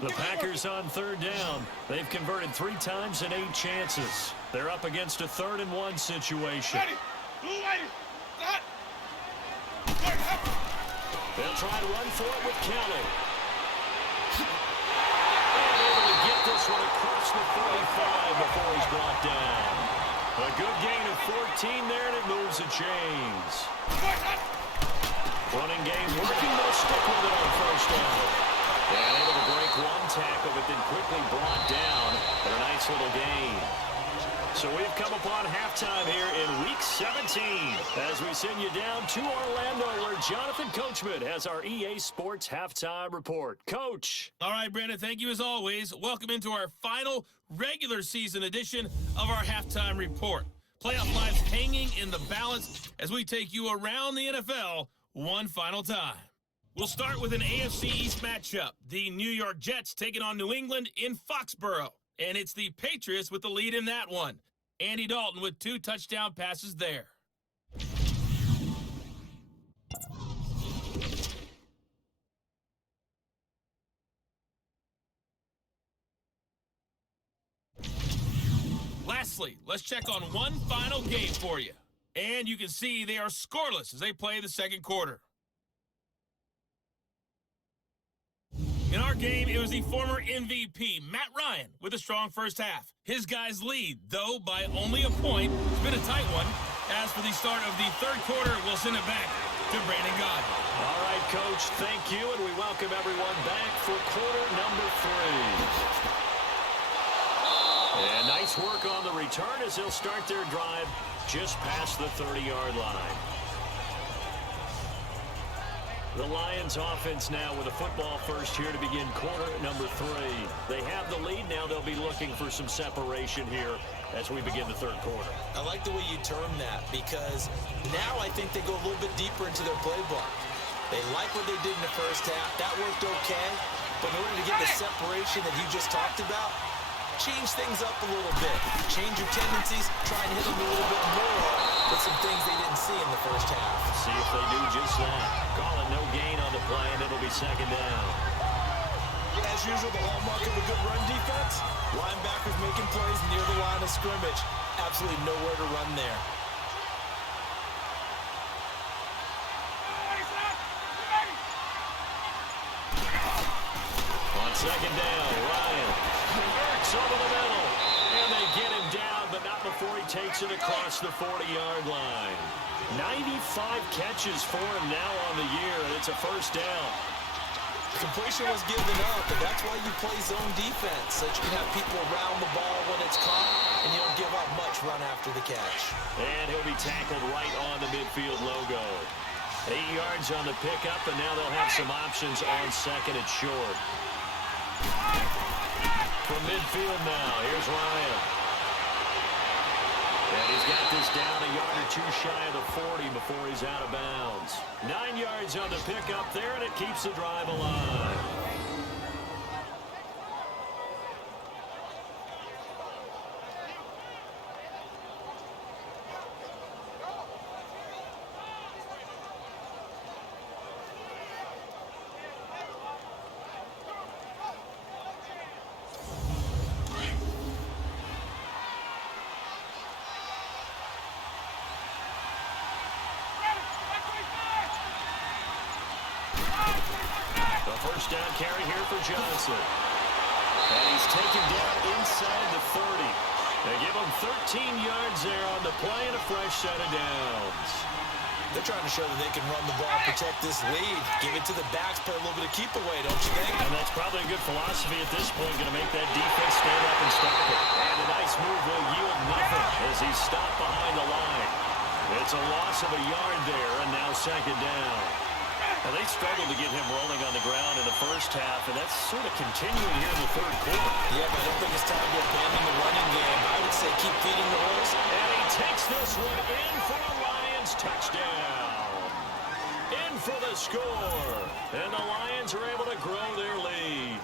The Packers on third down. They've converted 3 times and 8 chances. They're up against a 3rd and 1 situation. They'll try to run for it with Kelly. And able to get this one across the 45 before he's brought down. A good gain of 14 there, and it moves the chains. Running game working. They'll stick with it on first down. And able to break one tackle, but then quickly brought down for a nice little gain. So we've come upon halftime here in Week 17 as we send you down to Orlando where Jonathan Coachman has our EA Sports Halftime Report. Coach. All right, Brandon, thank you as always. Welcome into our final regular season edition of our Halftime Report. Playoff lines hanging in the balance as we take you around the NFL one final time. We'll start with an AFC East matchup. The New York Jets taking on New England in Foxborough. And it's the Patriots with the lead in that one. Andy Dalton with 2 touchdown passes there. Lastly, let's check on one final game for you. And you can see they are scoreless as they play the second quarter. In our game, it was the former MVP, Matt Ryan, with a strong first half. His guys lead, though, by only a point. It's been a tight one. As for the start of the third quarter, we'll send it back to Brandon God. All right, Coach, thank you, and we welcome everyone back for quarter number 3. And nice work on the return as they'll start their drive just past the 30-yard line. The Lions offense now with a football first here to begin quarter number 3. They have the lead now. They'll be looking for some separation here as we begin the third quarter. I like the way you term that because now I think they go a little bit deeper into their playbook. They like what they did in the first half. That worked okay. But in order to get the separation that you just talked about, change things up a little bit. Change your tendencies. Try and hit them a little bit more with some things they didn't see in the first half. See if they do just that. Call it no gain on the play, and it'll be second down. As usual, the hallmark of a good run defense, linebackers making plays near the line of scrimmage. Absolutely nowhere to run there. On second down, Ryan works over the middle, and they get him down, but not before he takes it across the 40-yard line. 95 catches for him now on the year, and it's a first down. Completion was given up, but that's why you play zone defense, so that you can have people around the ball when it's caught, and you don't give up much run after the catch. And he'll be tackled right on the midfield logo. 8 yards on the pickup, and now they'll have some options on second and short. From midfield now, here's Ryan. And he's got this down a yard or 2 shy of the 40 before he's out of bounds. 9 yards on the pickup there, and it keeps the drive alive. first down carry here for Johnson. And he's taken down inside the 30. They give him 13 yards there on the play and a fresh set of downs. They're trying to show that they can run the ball, protect this lead, give it to the backs, play a little bit of keep away, don't you think? And that's probably a good philosophy at this point, going to make that defense stand up and stop it. And a nice move will yield nothing as he's stopped behind the line. It's a loss of a yard there, and now second down. Now, they struggled to get him rolling on the ground in the first half, and that's sort of continuing here in the third quarter. Yeah, but I don't think it's time to abandon the running game. I would say keep feeding the horse. And he takes this one in for a Lions touchdown. In for the score. And the Lions are able to grow their lead.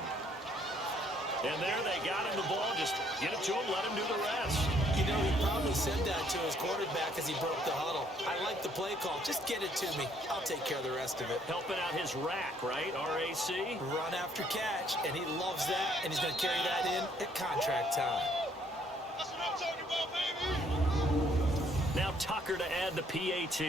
And there they got him the ball. Just get it to him, let him do the rest. You know, he probably said that to his quarterback as he broke the huddle. I like the play call. Just get it to me. I'll take care of the rest of it. Helping out his rack, right? R-A-C? Run after catch, and he loves that, and he's going to carry that in at contract time. That's what I'm talking about, baby. Now Tucker to add the PAT.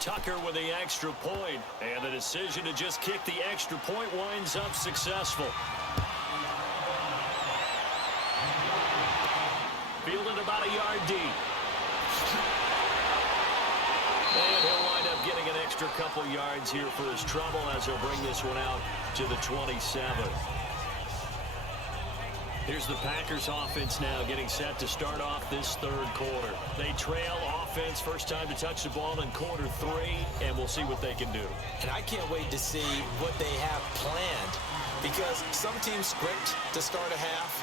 Tucker with the extra point, and the decision to just kick the extra point winds up successful. Fielded about a yard deep. And he'll wind up getting an extra couple yards here for his trouble as he'll bring this one out to the 27. Here's the Packers offense now getting set to start off this third quarter. They trail offense, first time to touch the ball in quarter 3, and we'll see what they can do. And I can't wait to see what they have planned, because some teams script to start a half.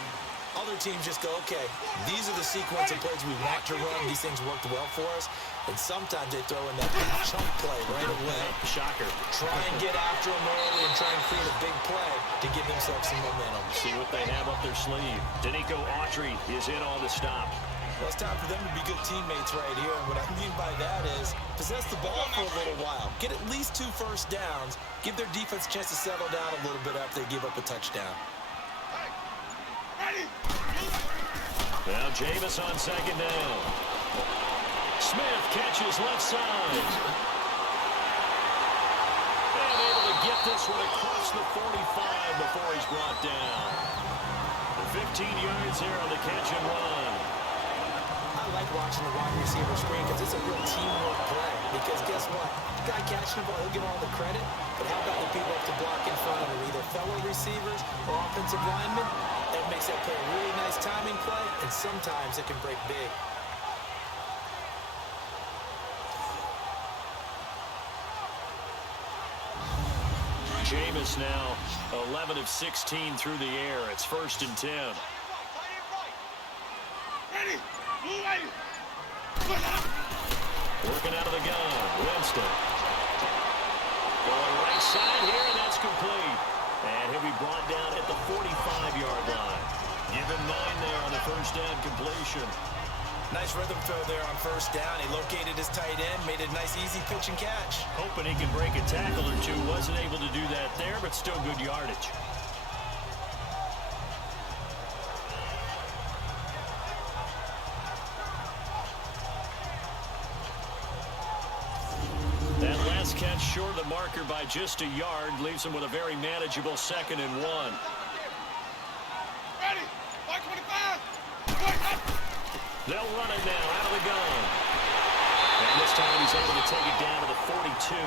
Other teams just go, okay, these are the sequence of plays we want to run. These things worked well for us. And sometimes they throw in that big chunk play right away. Shocker. Try and get after them early and try and create a big play to give themselves some momentum. See what they have up their sleeve. Danico Autry is in on the stop. Well, it's time for them to be good teammates right here. And what I mean by that is possess the ball for a little while. Get at least 2 first downs. Give their defense a chance to settle down a little bit after they give up a touchdown. Now Jameis on second down. Smith catches left side. And able to get this one across the 45 before he's brought down. The 15 yards there on the catch and run. I like watching the wide receiver screen because it's a real teamwork play. Because guess what? The guy catching the ball, he'll get all the credit. But how about the people up to block in front of him, either fellow receivers or offensive linemen? That makes that play a really nice timing play, and sometimes it can break big. Jameis now 11 of 16 through the air. It's 1st and 10. Ready? Move ready. Working out of the gun. Winston. Going right side here, and that's complete. And he'll be brought down at the 45-yard line. Give him 9 there on the first down completion. Nice rhythm throw there on first down. He located his tight end, made a nice easy pitch and catch. Hoping he could break a tackle or two. Wasn't able to do that there, but still good yardage. That last catch short of the marker by just a yard leaves him with a very manageable 2nd and 1. Ready? 525. They'll run it now out of the gun. And this time he's able to take it down to the 42.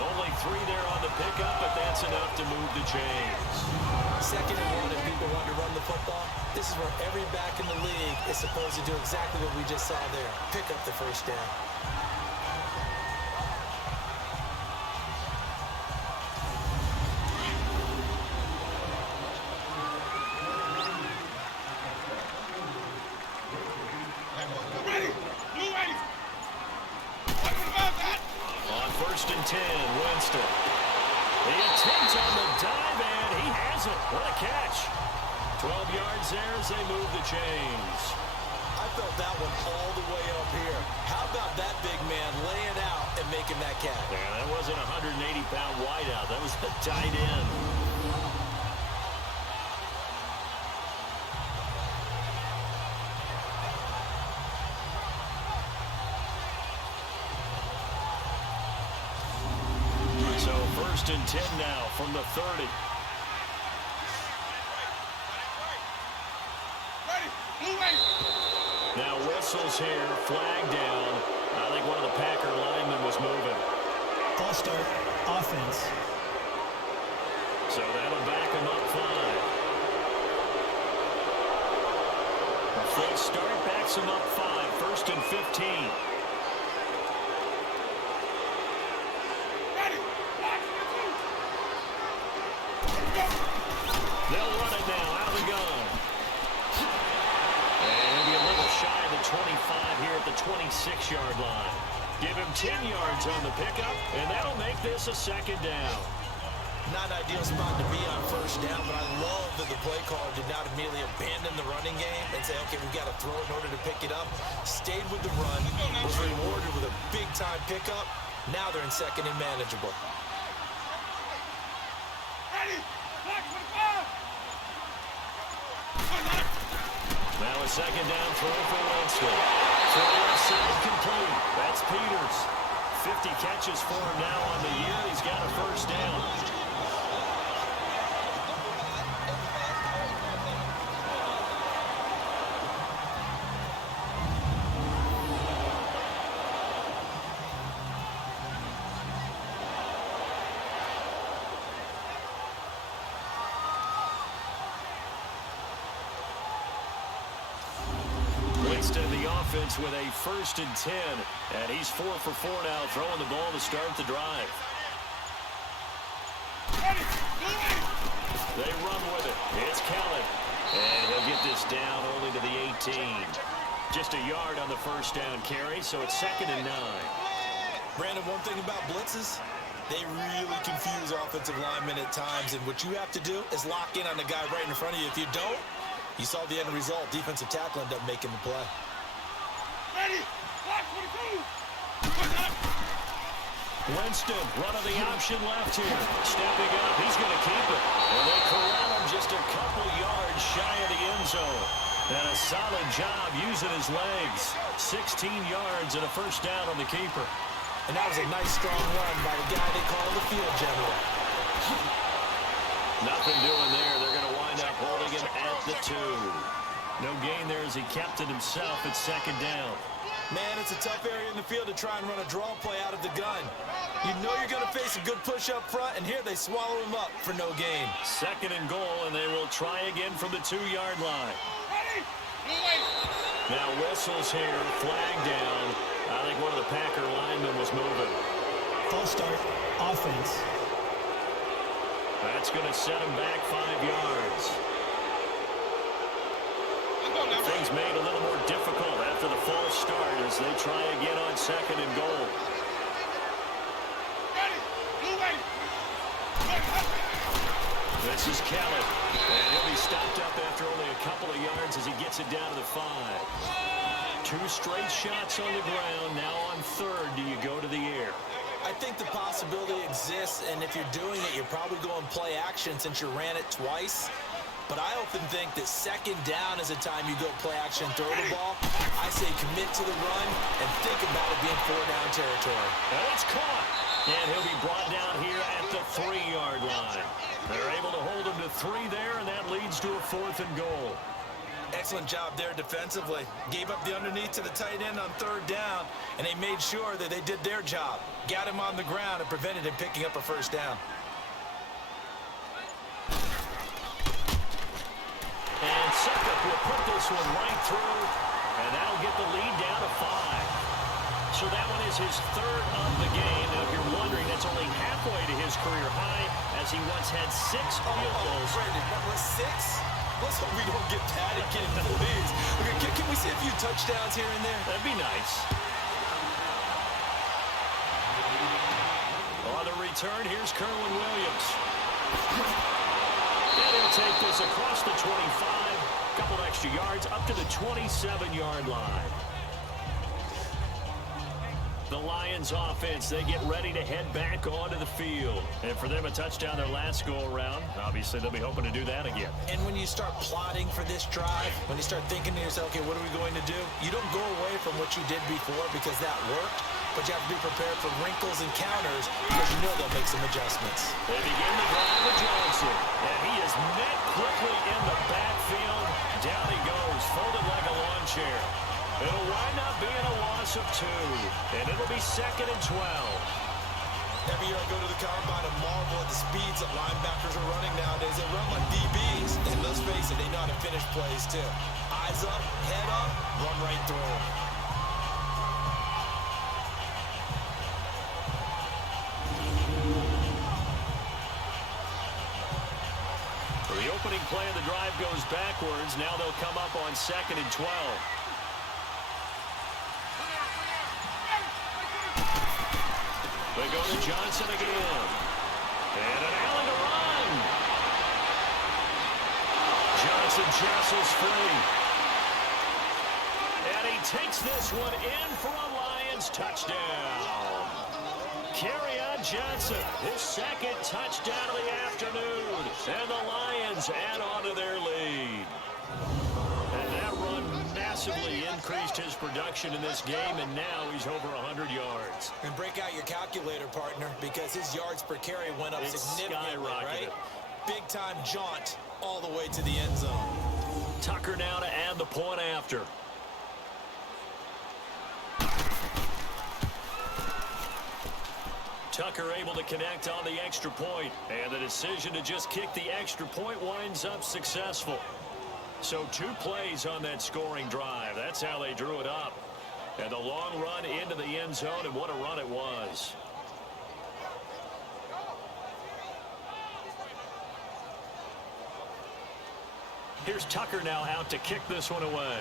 Only 3 there on the pickup, but that's enough to move the chains. 2nd and 1 if people want to run the football. This is where every back in the league is supposed to do exactly what we just saw there. Pick up the first down. They move the chains. I felt that one all the way up here. How about that big man laying out and making that catch? Yeah, that wasn't a 180-pound wideout. That was the tight end. First and 10 now from the 30. Now whistles here, flag down. I think one of the Packer linemen was moving. False start, offense. So that'll back him up 5. A false start backs him up 5. First and 15. They'll run it now out of the gun. And he'll be a little shy of the 25 here at the 26-yard line. Give him 10 yards on the pickup, and that'll make this a second down. Not an ideal spot to be on first down, but I love that the play caller did not immediately abandon the running game and say, okay, we've got to throw in order to pick it up. Stayed with the run, was rewarded with a big-time pickup. Now they're in second and manageable. Now a second down throw for Winston. To the left side, complete. That's Peters. 50 catches for him now on the year. He's got a first down. Winston, the offense, with a first and 10. And he's 4 for 4 now, throwing the ball to start the drive. They run with it. It's Kelly. And he'll get this down only to the 18. Just a yard on the first down carry, so it's second and 9. Brandon, one thing about blitzes, they really confuse offensive linemen at times, and what you have to do is lock in on the guy right in front of you. If you don't, you saw the end result. Defensive tackle ended up making the play. Winston, run of the option left here. Stepping up, he's going to keep it. And they corral him just a couple yards shy of the end zone. And a solid job using his legs. 16 yards and a first down on the keeper. And that was a nice, strong run by the guy they call the field general. Nothing doing there. They're going to wind up holding him at the 2. No gain there as he kept it himself at second down. Man, it's a tough area in the field to try and run a draw play out of the gun. You know you're going to face a good push up front, and here they swallow him up for no gain. Second and goal, and they will try again from the 2-yard line. Now whistles here, flag down. I think one of the Packer linemen was moving. False start, offense. That's going to set him back 5 yards. Things made a little more difficult after the false start as they try again on second and goal. This is Kelly, and he'll be stopped up after only a couple of yards as he gets it down to the 5. 2 straight shots on the ground. Now on third, do you go to the air? I think the possibility exists, and if you're doing it, you're probably going play action since you ran it twice. But I often think that second down is a time you go play action, throw the ball. I say commit to the run and think about it being 4-down territory. And it's caught. And he'll be brought down here at the 3-yard line. They're able to hold him to 3 there, and that leads to a 4th and goal. Excellent job there defensively. Gave up the underneath to the tight end on third down, and they made sure that they did their job. Got him on the ground and prevented him picking up a first down. And Suckup will put this one right through, and that'll get the lead down to 5. So that one is his 3rd of the game. Now, if you're wondering, that's only halfway to his career high, as he once had 6 field goals. Brandon, that was 6? Let's hope we don't get that again, please. Okay, can we see a few touchdowns here and there? That'd be nice. On the return, here's Kerwin Williams. And he'll take this across the 25, a couple extra yards, up to the 27-yard line. The Lions offense, they get ready to head back onto the field. And for them, a touchdown their last go-around. Obviously, they'll be hoping to do that again. And when you start plotting for this drive, when you start thinking to yourself, okay, what are we going to do? You don't go away from what you did before because that worked. but you have to be prepared for wrinkles and counters because you know they'll make some adjustments. They begin the drive with Johnson, and he is met quickly in the backfield. Down he goes, folded like a lawn chair. It'll wind up being a loss of 2, and it'll be 2nd and 12. Every year I go to the combine and marvel at the speeds that linebackers are running nowadays. They run like DBs, and let's face it, they know how to finish plays too. Eyes up, head up, run right through them. The opening play of the drive goes backwards. Now they'll come up on 2nd and 12. They go to Johnson again. And an alley to run. Johnson jostles free. And he takes this one in for a Lions touchdown. Kerryon Johnson, his 2nd touchdown of the afternoon. And the Lions add on to their lead. And that run massively increased his production in this game, and now he's over 100 yards. And break out your calculator, partner, because his yards per carry went up significantly, right? Big-time jaunt all the way to the end zone. Tucker now to add the point after. Tucker able to connect on the extra point, and the decision to just kick the extra point winds up successful. So 2 plays on that scoring drive. That's how they drew it up. And the long run into the end zone, and what a run it was. Here's Tucker now out to kick this one away.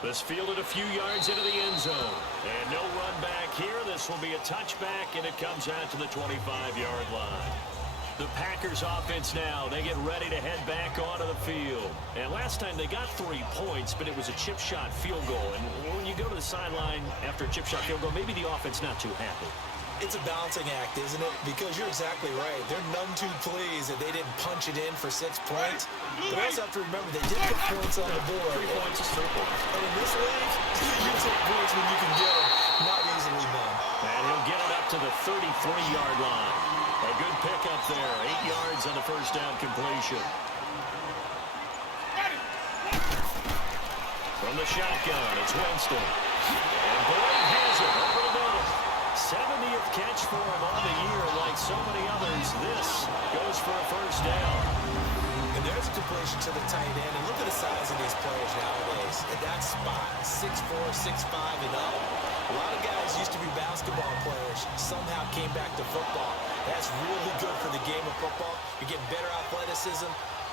This fielded a few yards into the end zone. And no run back here. This will be a touchback, and it comes out to the 25-yard line. The Packers offense now, they get ready to head back onto the field. And last time they got 3 points, but it was a chip shot field goal. And when you go to the sideline after a chip shot field goal, maybe the offense not too happy. It's a balancing act, isn't it? Because you're exactly right. They're none too pleased that they didn't punch it in for 6 points. But also have to remember they did put points on the board. 3 points is 3 points. And in this league, you take points when you can get them. Not easily done. And he'll get it up to the 33-yard line. A good pickup there. 8 yards on the first down completion. From the shotgun, it's Winston. And Boyd has it over the middle. 70th catch for him on the year. Like so many others, this goes for a first down. And there's a completion to the tight end. And look at the size of these players nowadays. At that spot, 6'4", 6'5", and up. A lot of guys used to be basketball players. Somehow came back to football. That's really good for the game of football. You're getting better athleticism,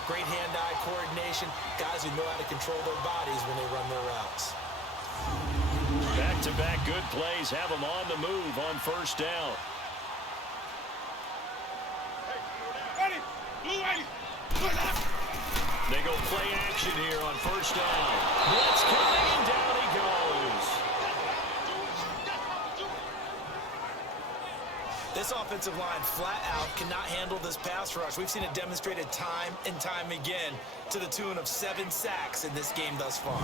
great hand-eye coordination, guys who know how to control their bodies when they run their routes. Back-to-back good plays have them on the move on first down. They go play action here on first down. Blitz coming, and down he goes. This offensive line flat out cannot handle this pass rush. We've seen it demonstrated time and time again to the tune of 7 sacks in this game thus far.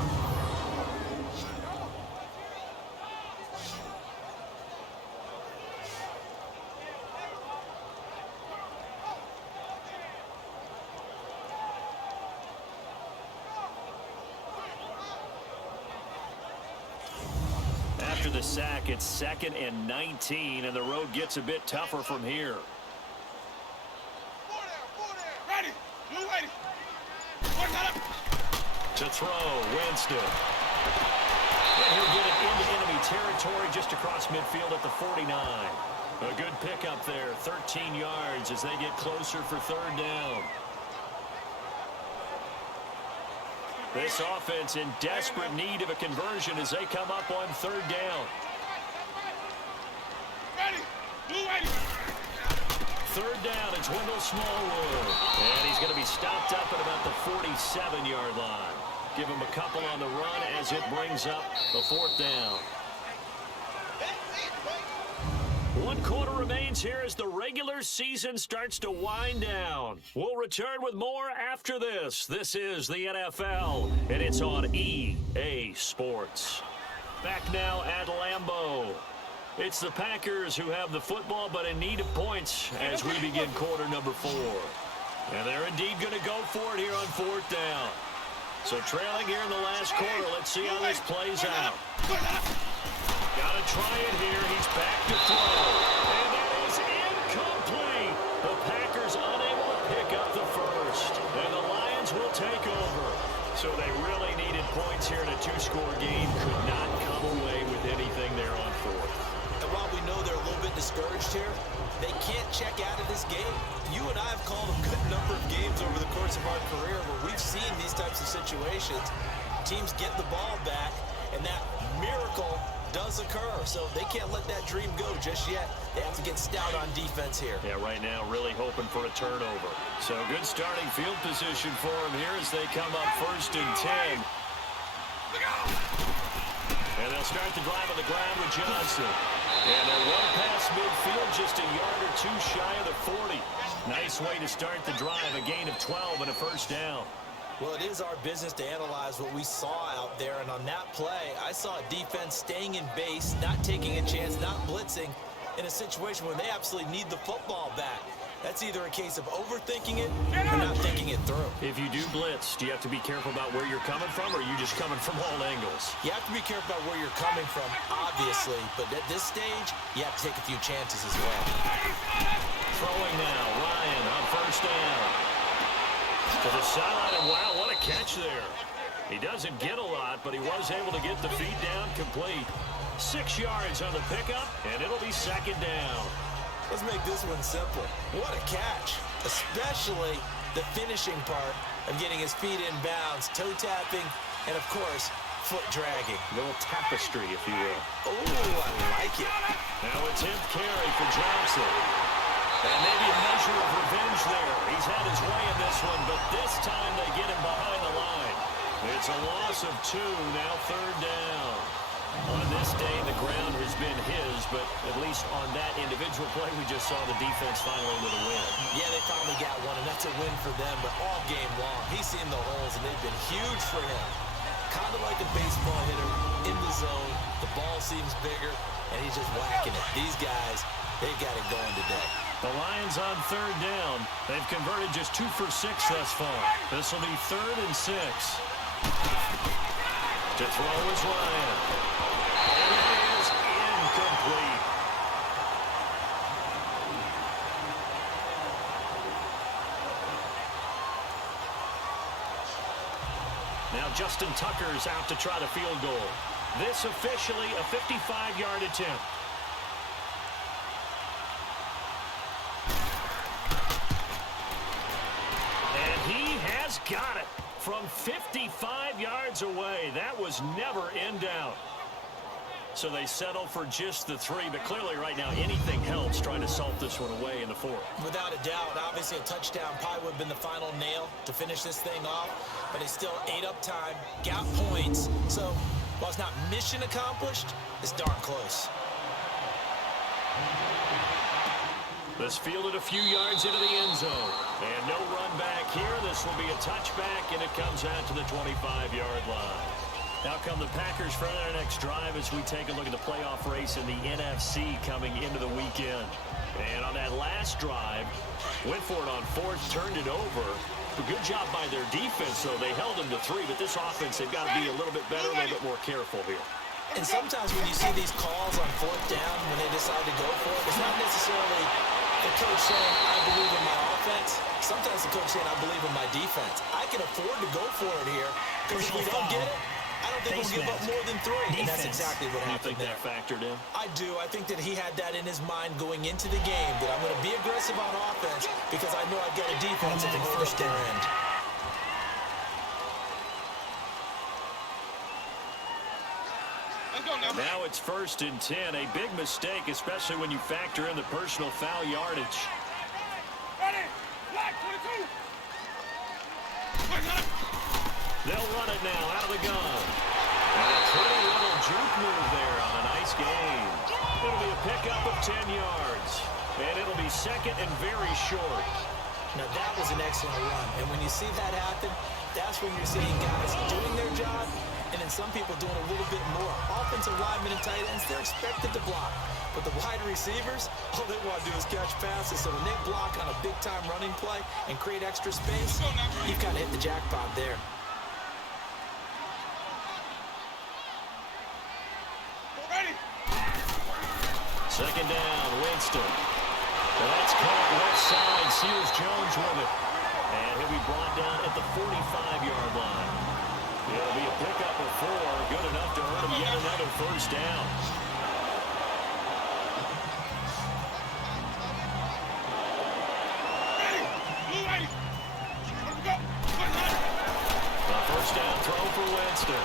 After the sack, it's 2nd and 19, and the road gets a bit tougher from here. To throw, Winston. And he'll get it into enemy territory just across midfield at the 49. A good pickup there, 13 yards as they get closer for 3rd down. This offense in desperate need of a conversion as they come up on 3rd down. 3rd down, it's Wendell Smallwood. And he's going to be stopped up at about the 47-yard line. Give him a couple on the run as it brings up the 4th down. One quarter remains here as the regular season starts to wind down. We'll return with more after this. This is the NFL, and it's on EA Sports. Back now at Lambeau. It's the Packers who have the football, but in need of points as we begin quarter number 4. And they're indeed going to go for it here on 4th down. So trailing here in the last quarter, let's see how this plays out. Got to try it here. He's back to throw. And that is incomplete. The Packers unable to pick up the first. And the Lions will take over. So they really needed points here in a 2-score game. Could not come away with anything there on 4th. And while we know they're a little bit discouraged here, they can't check out of this game. You and I have called a good number of games over the course of our career where we've seen these types of situations. Teams get the ball back, and that miracle does occur. So they can't let that dream go just yet. They have to get stout on defense here. Yeah, right now really hoping for a turnover. So good starting field position for them here as they come up 1st and 10. And they'll start the drive on the ground with Johnson. And they're well past midfield, just a yard or 2 shy of the 40. Nice way to start the drive, a gain of 12 and a 1st down. Well, it is our business to analyze what we saw out there. And on that play, I saw a defense staying in base, not taking a chance, not blitzing, in a situation where they absolutely need the football back. That's either a case of overthinking it or not thinking it through. If you do blitz, do you have to be careful about where you're coming from, or are you just coming from all angles? You have to be careful about where you're coming from, obviously. But at this stage, you have to take a few chances as well. Throwing now, Ryan on 1st down. To the sideline, and wow, what a catch there. He doesn't get a lot, but he was able to get the feet down complete. 6 yards on the pickup, and it'll be 2nd down. Let's make this one simple. What a catch, especially the finishing part of getting his feet in bounds, toe tapping, and of course, foot dragging. A little tapestry, if you will. Oh, I like it. Now it's him carry for Johnson. And maybe a measure of revenge there. He's had his way in this one, but this time they get him behind the line. It's a loss of 2, now 3rd down. On this day, the ground has been his, but at least on that individual play, we just saw the defense finally with a win. Yeah, they finally got one, and that's a win for them, but all game long, he's seen the holes, and they've been huge for him. Kind of like a baseball hitter in the zone. The ball seems bigger, and he's just whacking it. These guys, they've got it going today. The Lions on 3rd down. They've converted just 2 for 6 thus far. This will be 3rd and 6. To throw is Ryan. And it is incomplete. Now Justin Tucker's out to try the field goal. This officially a 55-yard attempt. And he has got it from 55 yards away. That was never in doubt. So they settle for just the 3, but clearly right now anything helps trying to salt this one away in the 4th. Without a doubt, obviously a touchdown probably would have been the final nail to finish this thing off, but he still ate up time, got points. So while it's not mission accomplished, it's darn close. This fielded a few yards into the end zone. And no run back here. This will be a touchback, and it comes out to the 25-yard line. Now come the Packers for their next drive as we take a look at the playoff race in the NFC coming into the weekend. And on that last drive, went for it on 4th, turned it over. A good job by their defense, though. They held them to 3, but this offense, they've got to be a little bit better, a little bit more careful here. And sometimes when you see these calls on 4th down, when they decide to go for it, it's not necessarily the coach saying, I believe in my offense. Sometimes the coach saying, I believe in my defense. I can afford to go for it here, because if we don't get it, I don't think we'll give up more than 3. And that's exactly what happened there. You think that factored in? I do. I think that he had that in his mind going into the game, that I'm going to be aggressive on offense because I know I've got a defense that can hold up their end. Now it's 1st and 10. A big mistake, especially when you factor in the personal foul yardage. They'll run it now out of the gun. And a pretty little juke move there on a nice game. It'll be a pickup of 10 yards. second and very short. Now, that was an excellent run. And when you see that happen, that's when you're seeing guys doing their job and then some people doing a little bit more. Offensive linemen and tight ends, they're expected to block. But the wide receivers, all they want to do is catch passes. So when they block on a big-time running play and create extra space, you've kind of hit the jackpot there. Ready? Second down, Winston. And that's caught left side. Seals Jones with it. And he'll be brought down at the 45-yard line. It'll be a pickup of 4. Good enough to earn him yet another first down. A first down throw for Winston.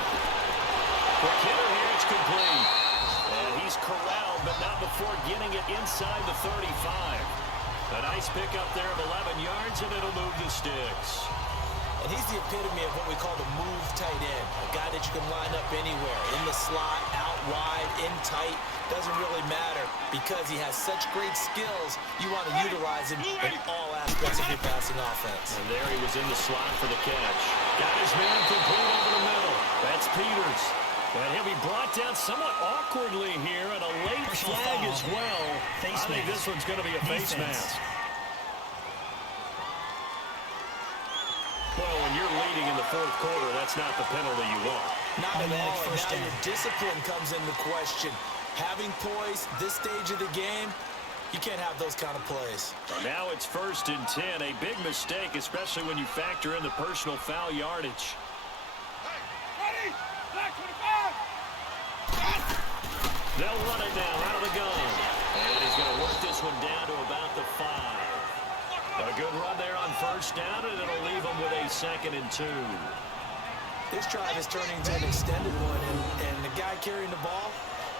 For Kidder here, it's complete. And he's corralled, but not before getting it inside the 35. A nice pickup there of 11 yards, and it'll move the sticks. And he's the epitome of what we call the move tight end. A guy that you can line up anywhere. In the slot, out wide, in tight. Doesn't really matter because he has such great skills. You want to utilize him in all aspects of your passing offense. And there he was in the slot for the catch. Got his man complete over the middle. That's Peters. And he'll be brought down somewhat awkwardly here, and a late flag as well. I think this one's going to be a face mask. Well, when you're leading in the fourth quarter, that's not the penalty you want. Not at all. And now your discipline comes into question. Having poise this stage of the game, you can't have those kind of plays. Now it's 1st and 10. A big mistake, especially when you factor in the personal foul yardage. Ready? Black 25. They'll run it now out of the gun. And he's going to work this one down to about the 5. A good run there on first down, and it'll leave him with a 2nd and 2. This drive is turning into an extended one, and the guy carrying the ball,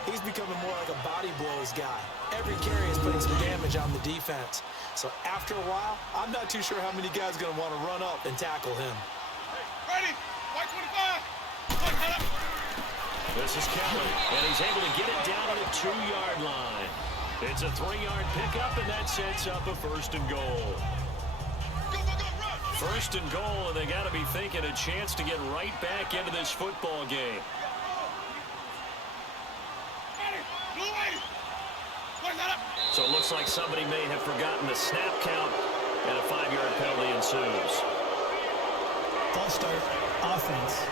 he's becoming more like a body blows guy. Every carry is putting some damage on the defense. So after a while, I'm not too sure how many guys are going to want to run up and tackle him. Ready? White 25. This is Kelly, and he's able to get it down to the 2-yard line. It's a 3-yard pickup, and that sets up a 1st and goal. Go, run. 1st and goal, and they got to be thinking a chance to get right back into this football game. Ready? Blue 80. Where's that up? So it looks like somebody may have forgotten the snap count, and a 5-yard penalty ensues. False start, offense.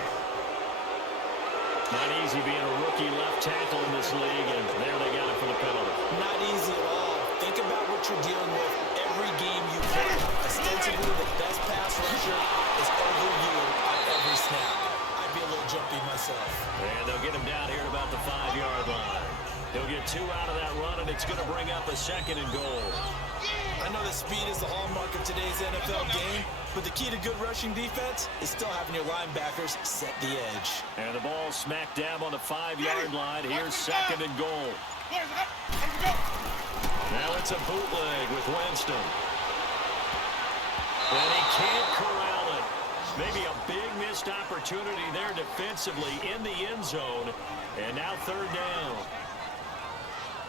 Not easy being a rookie left tackle in this league, and there they got it for the penalty. Not easy at all. Think about what you're dealing with every game you play. Ostensibly, the best pass rusher is over you on every snap. I'd be a little jumpy myself. And they'll get him down here at about the 5-yard line. He'll get 2 out of that run, and it's going to bring up a 2nd and goal. I know that speed is the hallmark of today's NFL game, but the key to good rushing defense is still having your linebackers set the edge. And the ball smack dab on the 5-yard line. Here's 2nd and goal. Where's that? Let's go. Now it's a bootleg with Winston. And he can't corral it. Maybe a big missed opportunity there defensively in the end zone. And now 3rd down.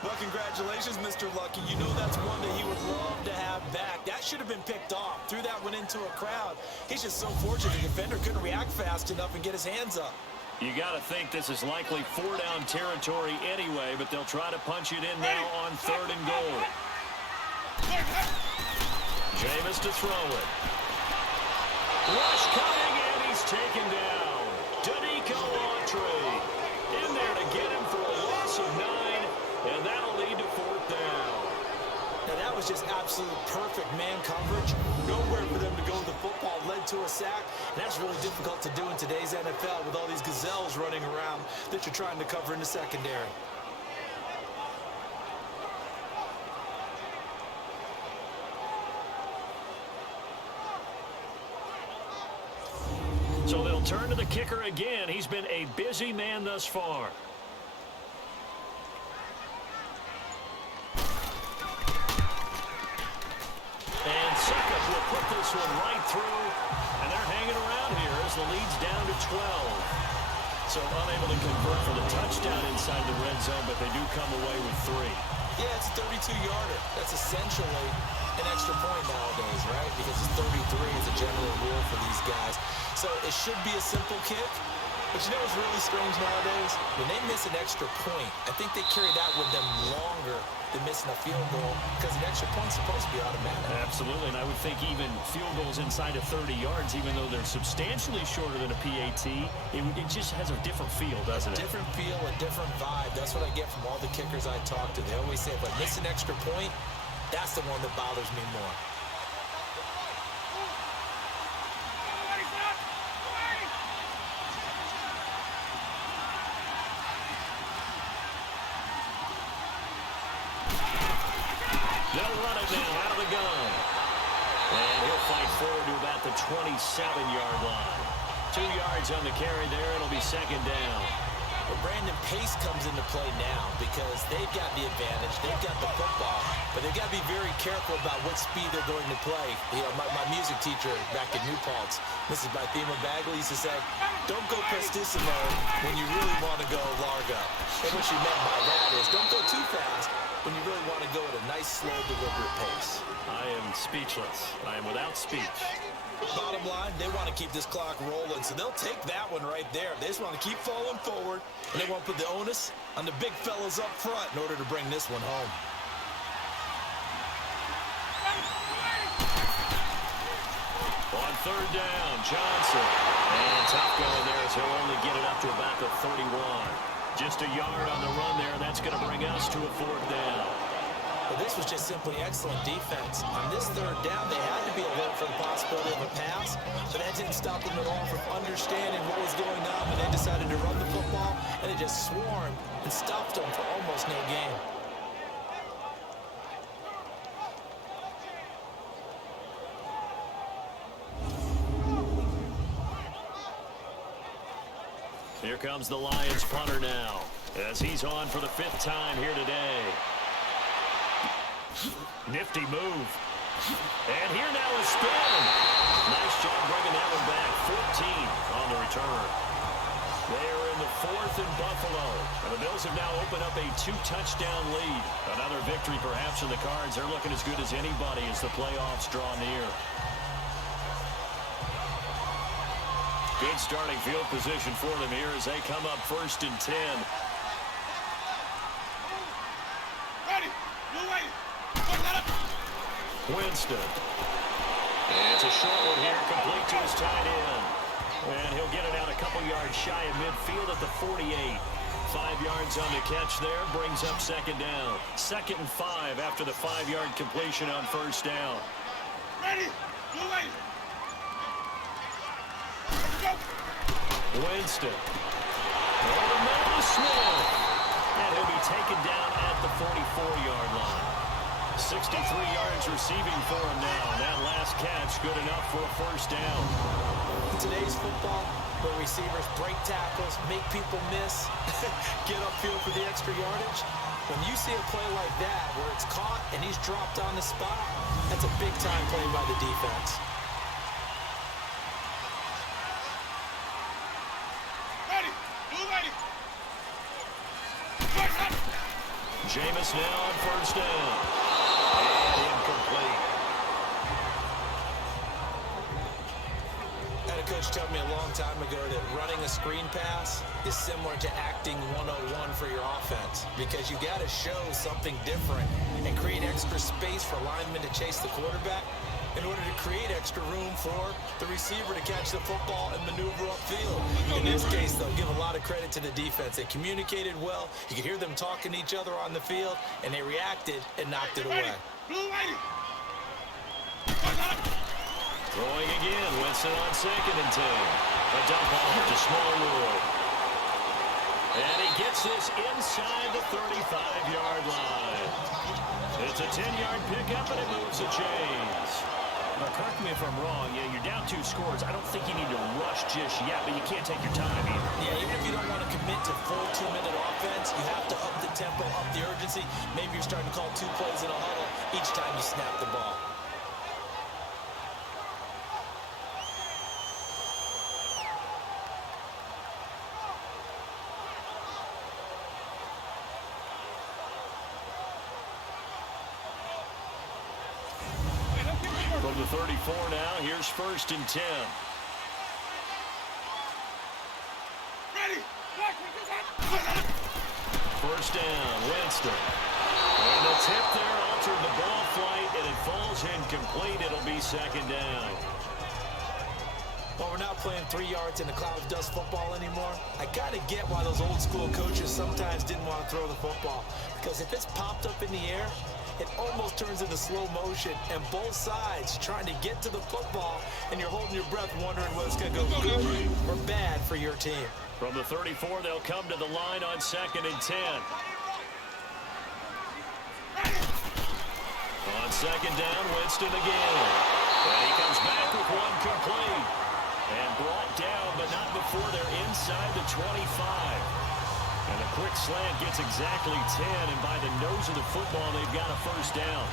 Well, congratulations, Mr. Lucky. You know that's one that he would love to have back. That should have been picked off. Threw that one into a crowd. He's just so fortunate the defender couldn't react fast enough and get his hands up. You got to think this is likely 4-down territory anyway, but they'll try to punch it in now on 3rd and goal. Jameis to throw it. Rush coming, and he's taken down. Danico Autry in there to get him for a loss of 9. And that'll lead to 4th down. Now, that was just absolute perfect man coverage. Nowhere for them to go. The football led to a sack. And that's really difficult to do in today's NFL with all these gazelles running around that you're trying to cover in the secondary. So they'll turn to the kicker again. He's been a busy man thus far. This one right through, and they're hanging around here as the lead's down to 12. So unable to convert for the touchdown inside the red zone, but they do come away with 3. Yeah, it's a 32-yarder. That's essentially an extra point nowadays, right? Because it's 33 is a general rule for these guys. So it should be a simple kick. But you know what's really strange nowadays? When they miss an extra point, I think they carry that with them longer than missing a field goal because an extra point's supposed to be automatic. Absolutely, and I would think even field goals inside of 30 yards, even though they're substantially shorter than a PAT, it just has a different feel, doesn't it? Different feel, a different vibe. That's what I get from all the kickers I talk to. They always say, if I miss an extra point, that's the one that bothers me more. They'll run it now out of the gun. And he'll fight forward to about the 27-yard line. 2 yards on the carry there. It'll be second down. But Brandon, pace comes into play now because they've got the advantage. They've got the football. But they've got to be very careful about what speed they're going to play. You know, my music teacher back at New Paltz, Mrs. Bythema Bagley, used to say, don't go prestissimo when you really want to go largo. And what she meant by that is don't go too fast when you really want to go at a nice, slow, deliberate pace. I am speechless. I am without speech. Bottom line, they want to keep this clock rolling, so they'll take that one right there. They just want to keep falling forward, and they want to put the onus on the big fellas up front in order to bring this one home. On third down, Johnson. And tough going there as he'll only get it up to about the 31. Just a yard on the run there. That's going to bring us to a fourth down. But this was just simply excellent defense. On this third down, they had to be alert for the possibility of a pass, but that didn't stop them at all from understanding what was going on when they decided to run the football, and they just swarmed and stopped them for almost no gain. Here comes the Lions punter now as he's on for the 5th time here today. Nifty move. And here now is Spin. Nice job bringing that one back. 14 on the return. They are in the 4th in Buffalo. And the Bills have now opened up a 2-touchdown lead. Another victory perhaps in the cards. They're looking as good as anybody as the playoffs draw near. Good starting field position for them here as they come up 1st and 10. Ready. Blue way. Winston. And it's a short one here, complete to his tight end. And he'll get it out a couple yards shy of midfield at the 48. 5 yards on the catch there, brings up second down. 2nd and 5 after the 5-yard completion on 1st down. Ready. Blue way. Winston. Over the middle to Smith. And he'll be taken down at the 44-yard line. 63 yards receiving for him now. That last catch good enough for a 1st down. In today's football, where receivers break tackles, make people miss, get upfield for the extra yardage, when you see a play like that where it's caught and he's dropped on the spot, that's a big-time play by the defense. Jameis now on 1st down. And incomplete. I had a coach tell me a long time ago that running a screen pass is similar to acting 101 for your offense because you got to show something different and create extra space for linemen to chase the quarterback in order to create extra room for the receiver to catch the football and maneuver upfield. In this case, though, give a lot of credit to the defense. They communicated well. You could hear them talking to each other on the field, and they reacted and knocked it away. Throwing again, Winston on 2nd and 10. A dump off to Smallwood. And he gets this inside the 35-yard line. It's a 10-yard pickup, and it moves the chains. Now, correct me if I'm wrong. Yeah, you're down 2 scores. I don't think you need to rush just yet, but you can't take your time either. Yeah, even if you don't want to commit to full 2-minute offense, you have to up the tempo, up the urgency. Maybe you're starting to call 2 plays in a huddle each time you snap the ball. From the 34 now, here's 1st and 10. Ready. First down, Winston. And the tip there altered the ball flight, and it falls incomplete. It'll be 2nd down. Well, we're not playing 3 yards in a cloud of dust football anymore. I got to get why those old school coaches sometimes didn't want to throw the football. Because if it's popped up in the air, it almost turns into slow motion, and both sides trying to get to the football, and you're holding your breath wondering whether it's going to go good or bad for your team. From the 34, they'll come to the line on 2nd and 10. On 2nd down, Winston again. And he comes back with one complete. And brought down, but not before they're inside the 25. And a quick slant gets exactly 10, and by the nose of the football, they've got a 1st down.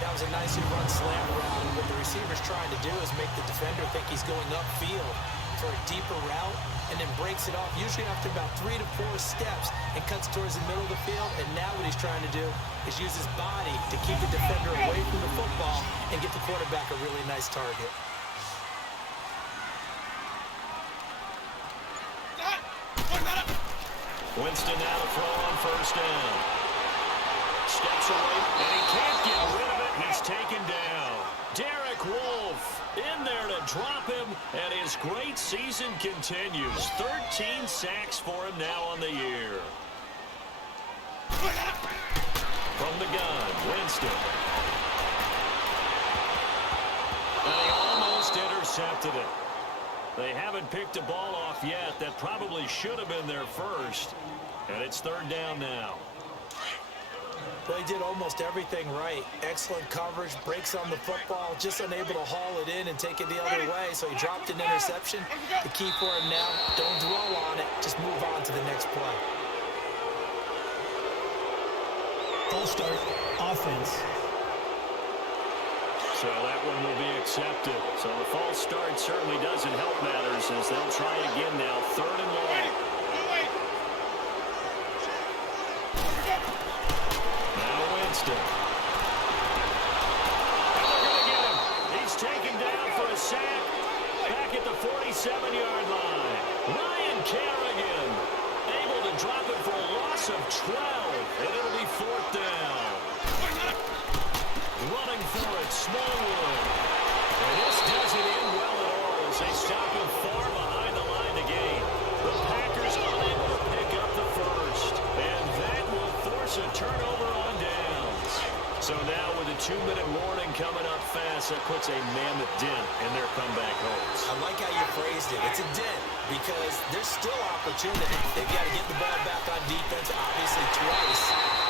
That was a nicely run slant route, and what the receiver's trying to do is make the defender think he's going upfield for a deeper route, and then breaks it off, usually after about 3 to 4 steps, and cuts towards the middle of the field. And now what he's trying to do is use his body to keep the defender away from the football and get the quarterback a really nice target. Winston now to throw on 1st down. Steps away, and he can't get rid of it. He's taken down. Derek Wolfe in there to drop him, and his great season continues. 13 sacks for him now on the year. From the gun, Winston. And he almost intercepted it. They haven't picked a ball off yet. That probably should have been their first. And it's 3rd down now. Well, he did almost everything right. Excellent coverage, breaks on the football, just unable to haul it in and take it the other way. So he dropped an interception. The key for him now, don't dwell on it. Just move on to the next play. False start, offense. So that one will be accepted. So the false start certainly doesn't help matters as they'll try again now. 3rd and long. Now Winston. And they're going to get him. He's taken down for a sack back at the 47-yard line. Ryan Kerrigan able to drop it for a loss of 12. And it'll be 4th down. Running for it, Smallwood. And this doesn't end well at all as they stop him far behind the line to gain. The Packers unable to pick up the first. And that will force a turnover on downs. So now with a 2-minute warning coming up fast, that puts a mammoth dent in their comeback hopes. I like how you phrased it. It's a dent because there's still opportunity. They've got to get the ball back on defense, obviously twice.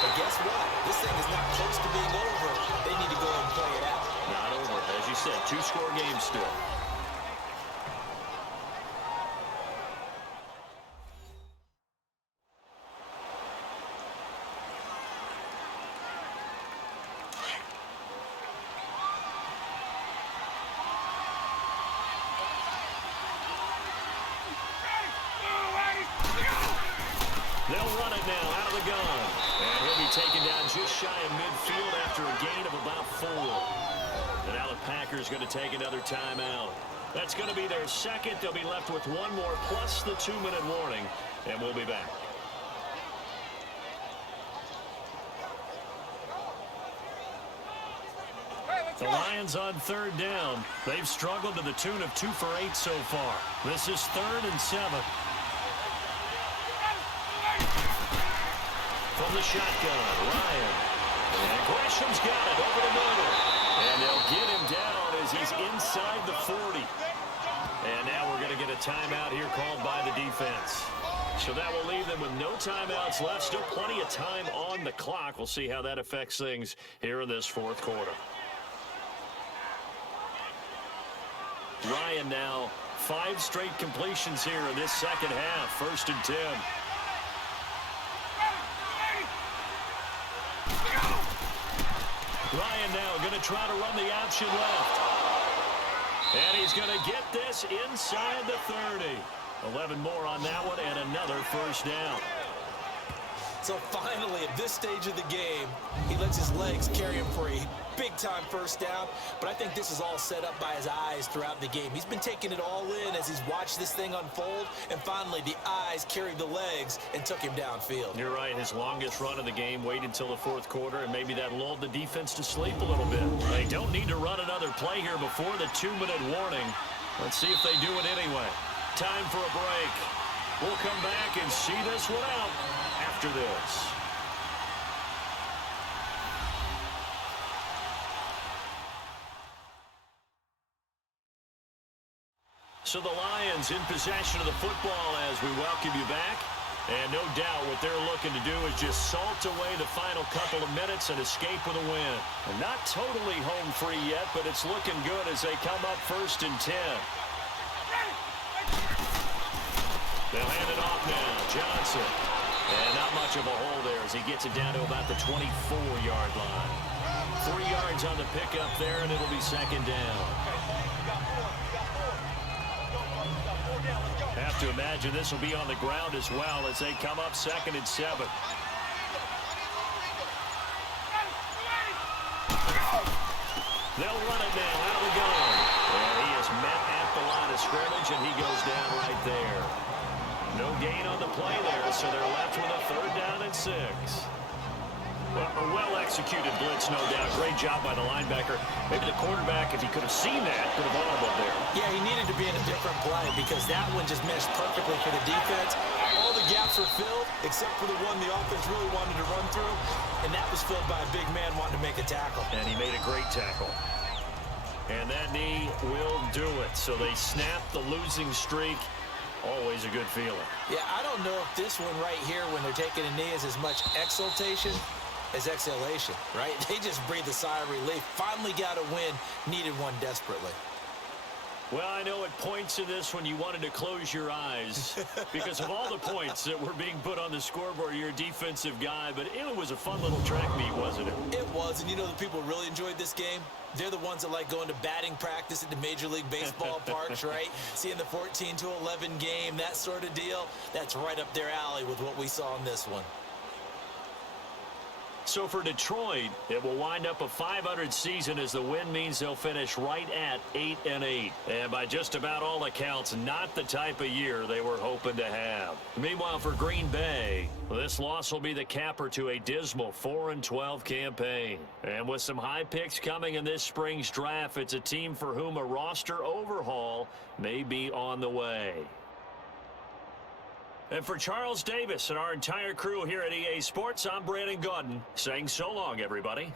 But guess what? This thing is not close to being over. They need to go and play it out. Not over. As you said, 2-score game still. They'll run it now out of the gun. And he'll be taken down just shy of midfield after a gain of about 4. And now the Packers going to take another timeout. That's going to be their second. They'll be left with one more plus the 2-minute warning. And we'll be back. The Lions on 3rd down. They've struggled to the tune of 2 for 8 so far. This is 3rd and 7. From the shotgun, Ryan. And Gresham's got it over the middle. And they'll get him down as he's inside the 40. And now we're going to get a timeout here called by the defense. So that will leave them with no timeouts left. Still plenty of time on the clock. We'll see how that affects things here in this 4th quarter. Ryan now 5 straight completions here in this second half. 1st and 10. Ryan now going to try to run the option left. And he's going to get this inside the 30. 11 more on that one and another 1st down. So finally, at this stage of the game, he lets his legs carry him for a big-time first down. But I think this is all set up by his eyes throughout the game. He's been taking it all in as he's watched this thing unfold. And finally, the eyes carried the legs and took him downfield. You're right. His longest run of the game waited until the fourth quarter, and maybe that lulled the defense to sleep a little bit. They don't need to run another play here before the 2-minute warning. Let's see if they do it anyway. Time for a break. We'll come back and see this one out after this. So the Lions in possession of the football as we welcome you back. And no doubt what they're looking to do is just salt away the final couple of minutes and escape with a win. And not totally home free yet, but it's looking good as they come up 1st and 10. They'll hand it off now. Johnson. And not much of a hole there as he gets it down to about the 24-yard line. 3 yards on the pickup there, and it'll be 2nd down. Have to imagine this will be on the ground as well as they come up 2nd and 7. They'll run it now out of the gun. And he is met at the line of scrimmage, and he goes down right there. No gain on the play there, so they're left with a 3rd down and 6. Well, a well-executed blitz, no doubt. Great job by the linebacker. Maybe the quarterback, if he could have seen that, could have audibled there. Yeah, he needed to be in a different play because that one just meshed perfectly for the defense. All the gaps were filled except for the one the offense really wanted to run through, and that was filled by a big man wanting to make a tackle. And he made a great tackle. And that knee will do it. So they snap the losing streak. Always a good feeling. Yeah, I don't know if this one right here when they're taking a knee is as much exultation as exhalation, right? They just breathe a sigh of relief. Finally got a win, needed one desperately. Well, I know at points in this when you wanted to close your eyes because of all the points that were being put on the scoreboard. You're a defensive guy, but it was a fun little track meet, wasn't it? It was, and you know the people who really enjoyed this game? They're the ones that like going to batting practice at the Major League Baseball parks, right? Seeing the 14-11 game, that sort of deal. That's right up their alley with what we saw in this one. So for Detroit, it will wind up a .500 season as the win means they'll finish right at 8-8. And by just about all accounts, not the type of year they were hoping to have. Meanwhile, for Green Bay, this loss will be the capper to a dismal 4-12 campaign. And with some high picks coming in this spring's draft, it's a team for whom a roster overhaul may be on the way. And for Charles Davis and our entire crew here at EA Sports, I'm Brandon Gaudin saying so long, everybody.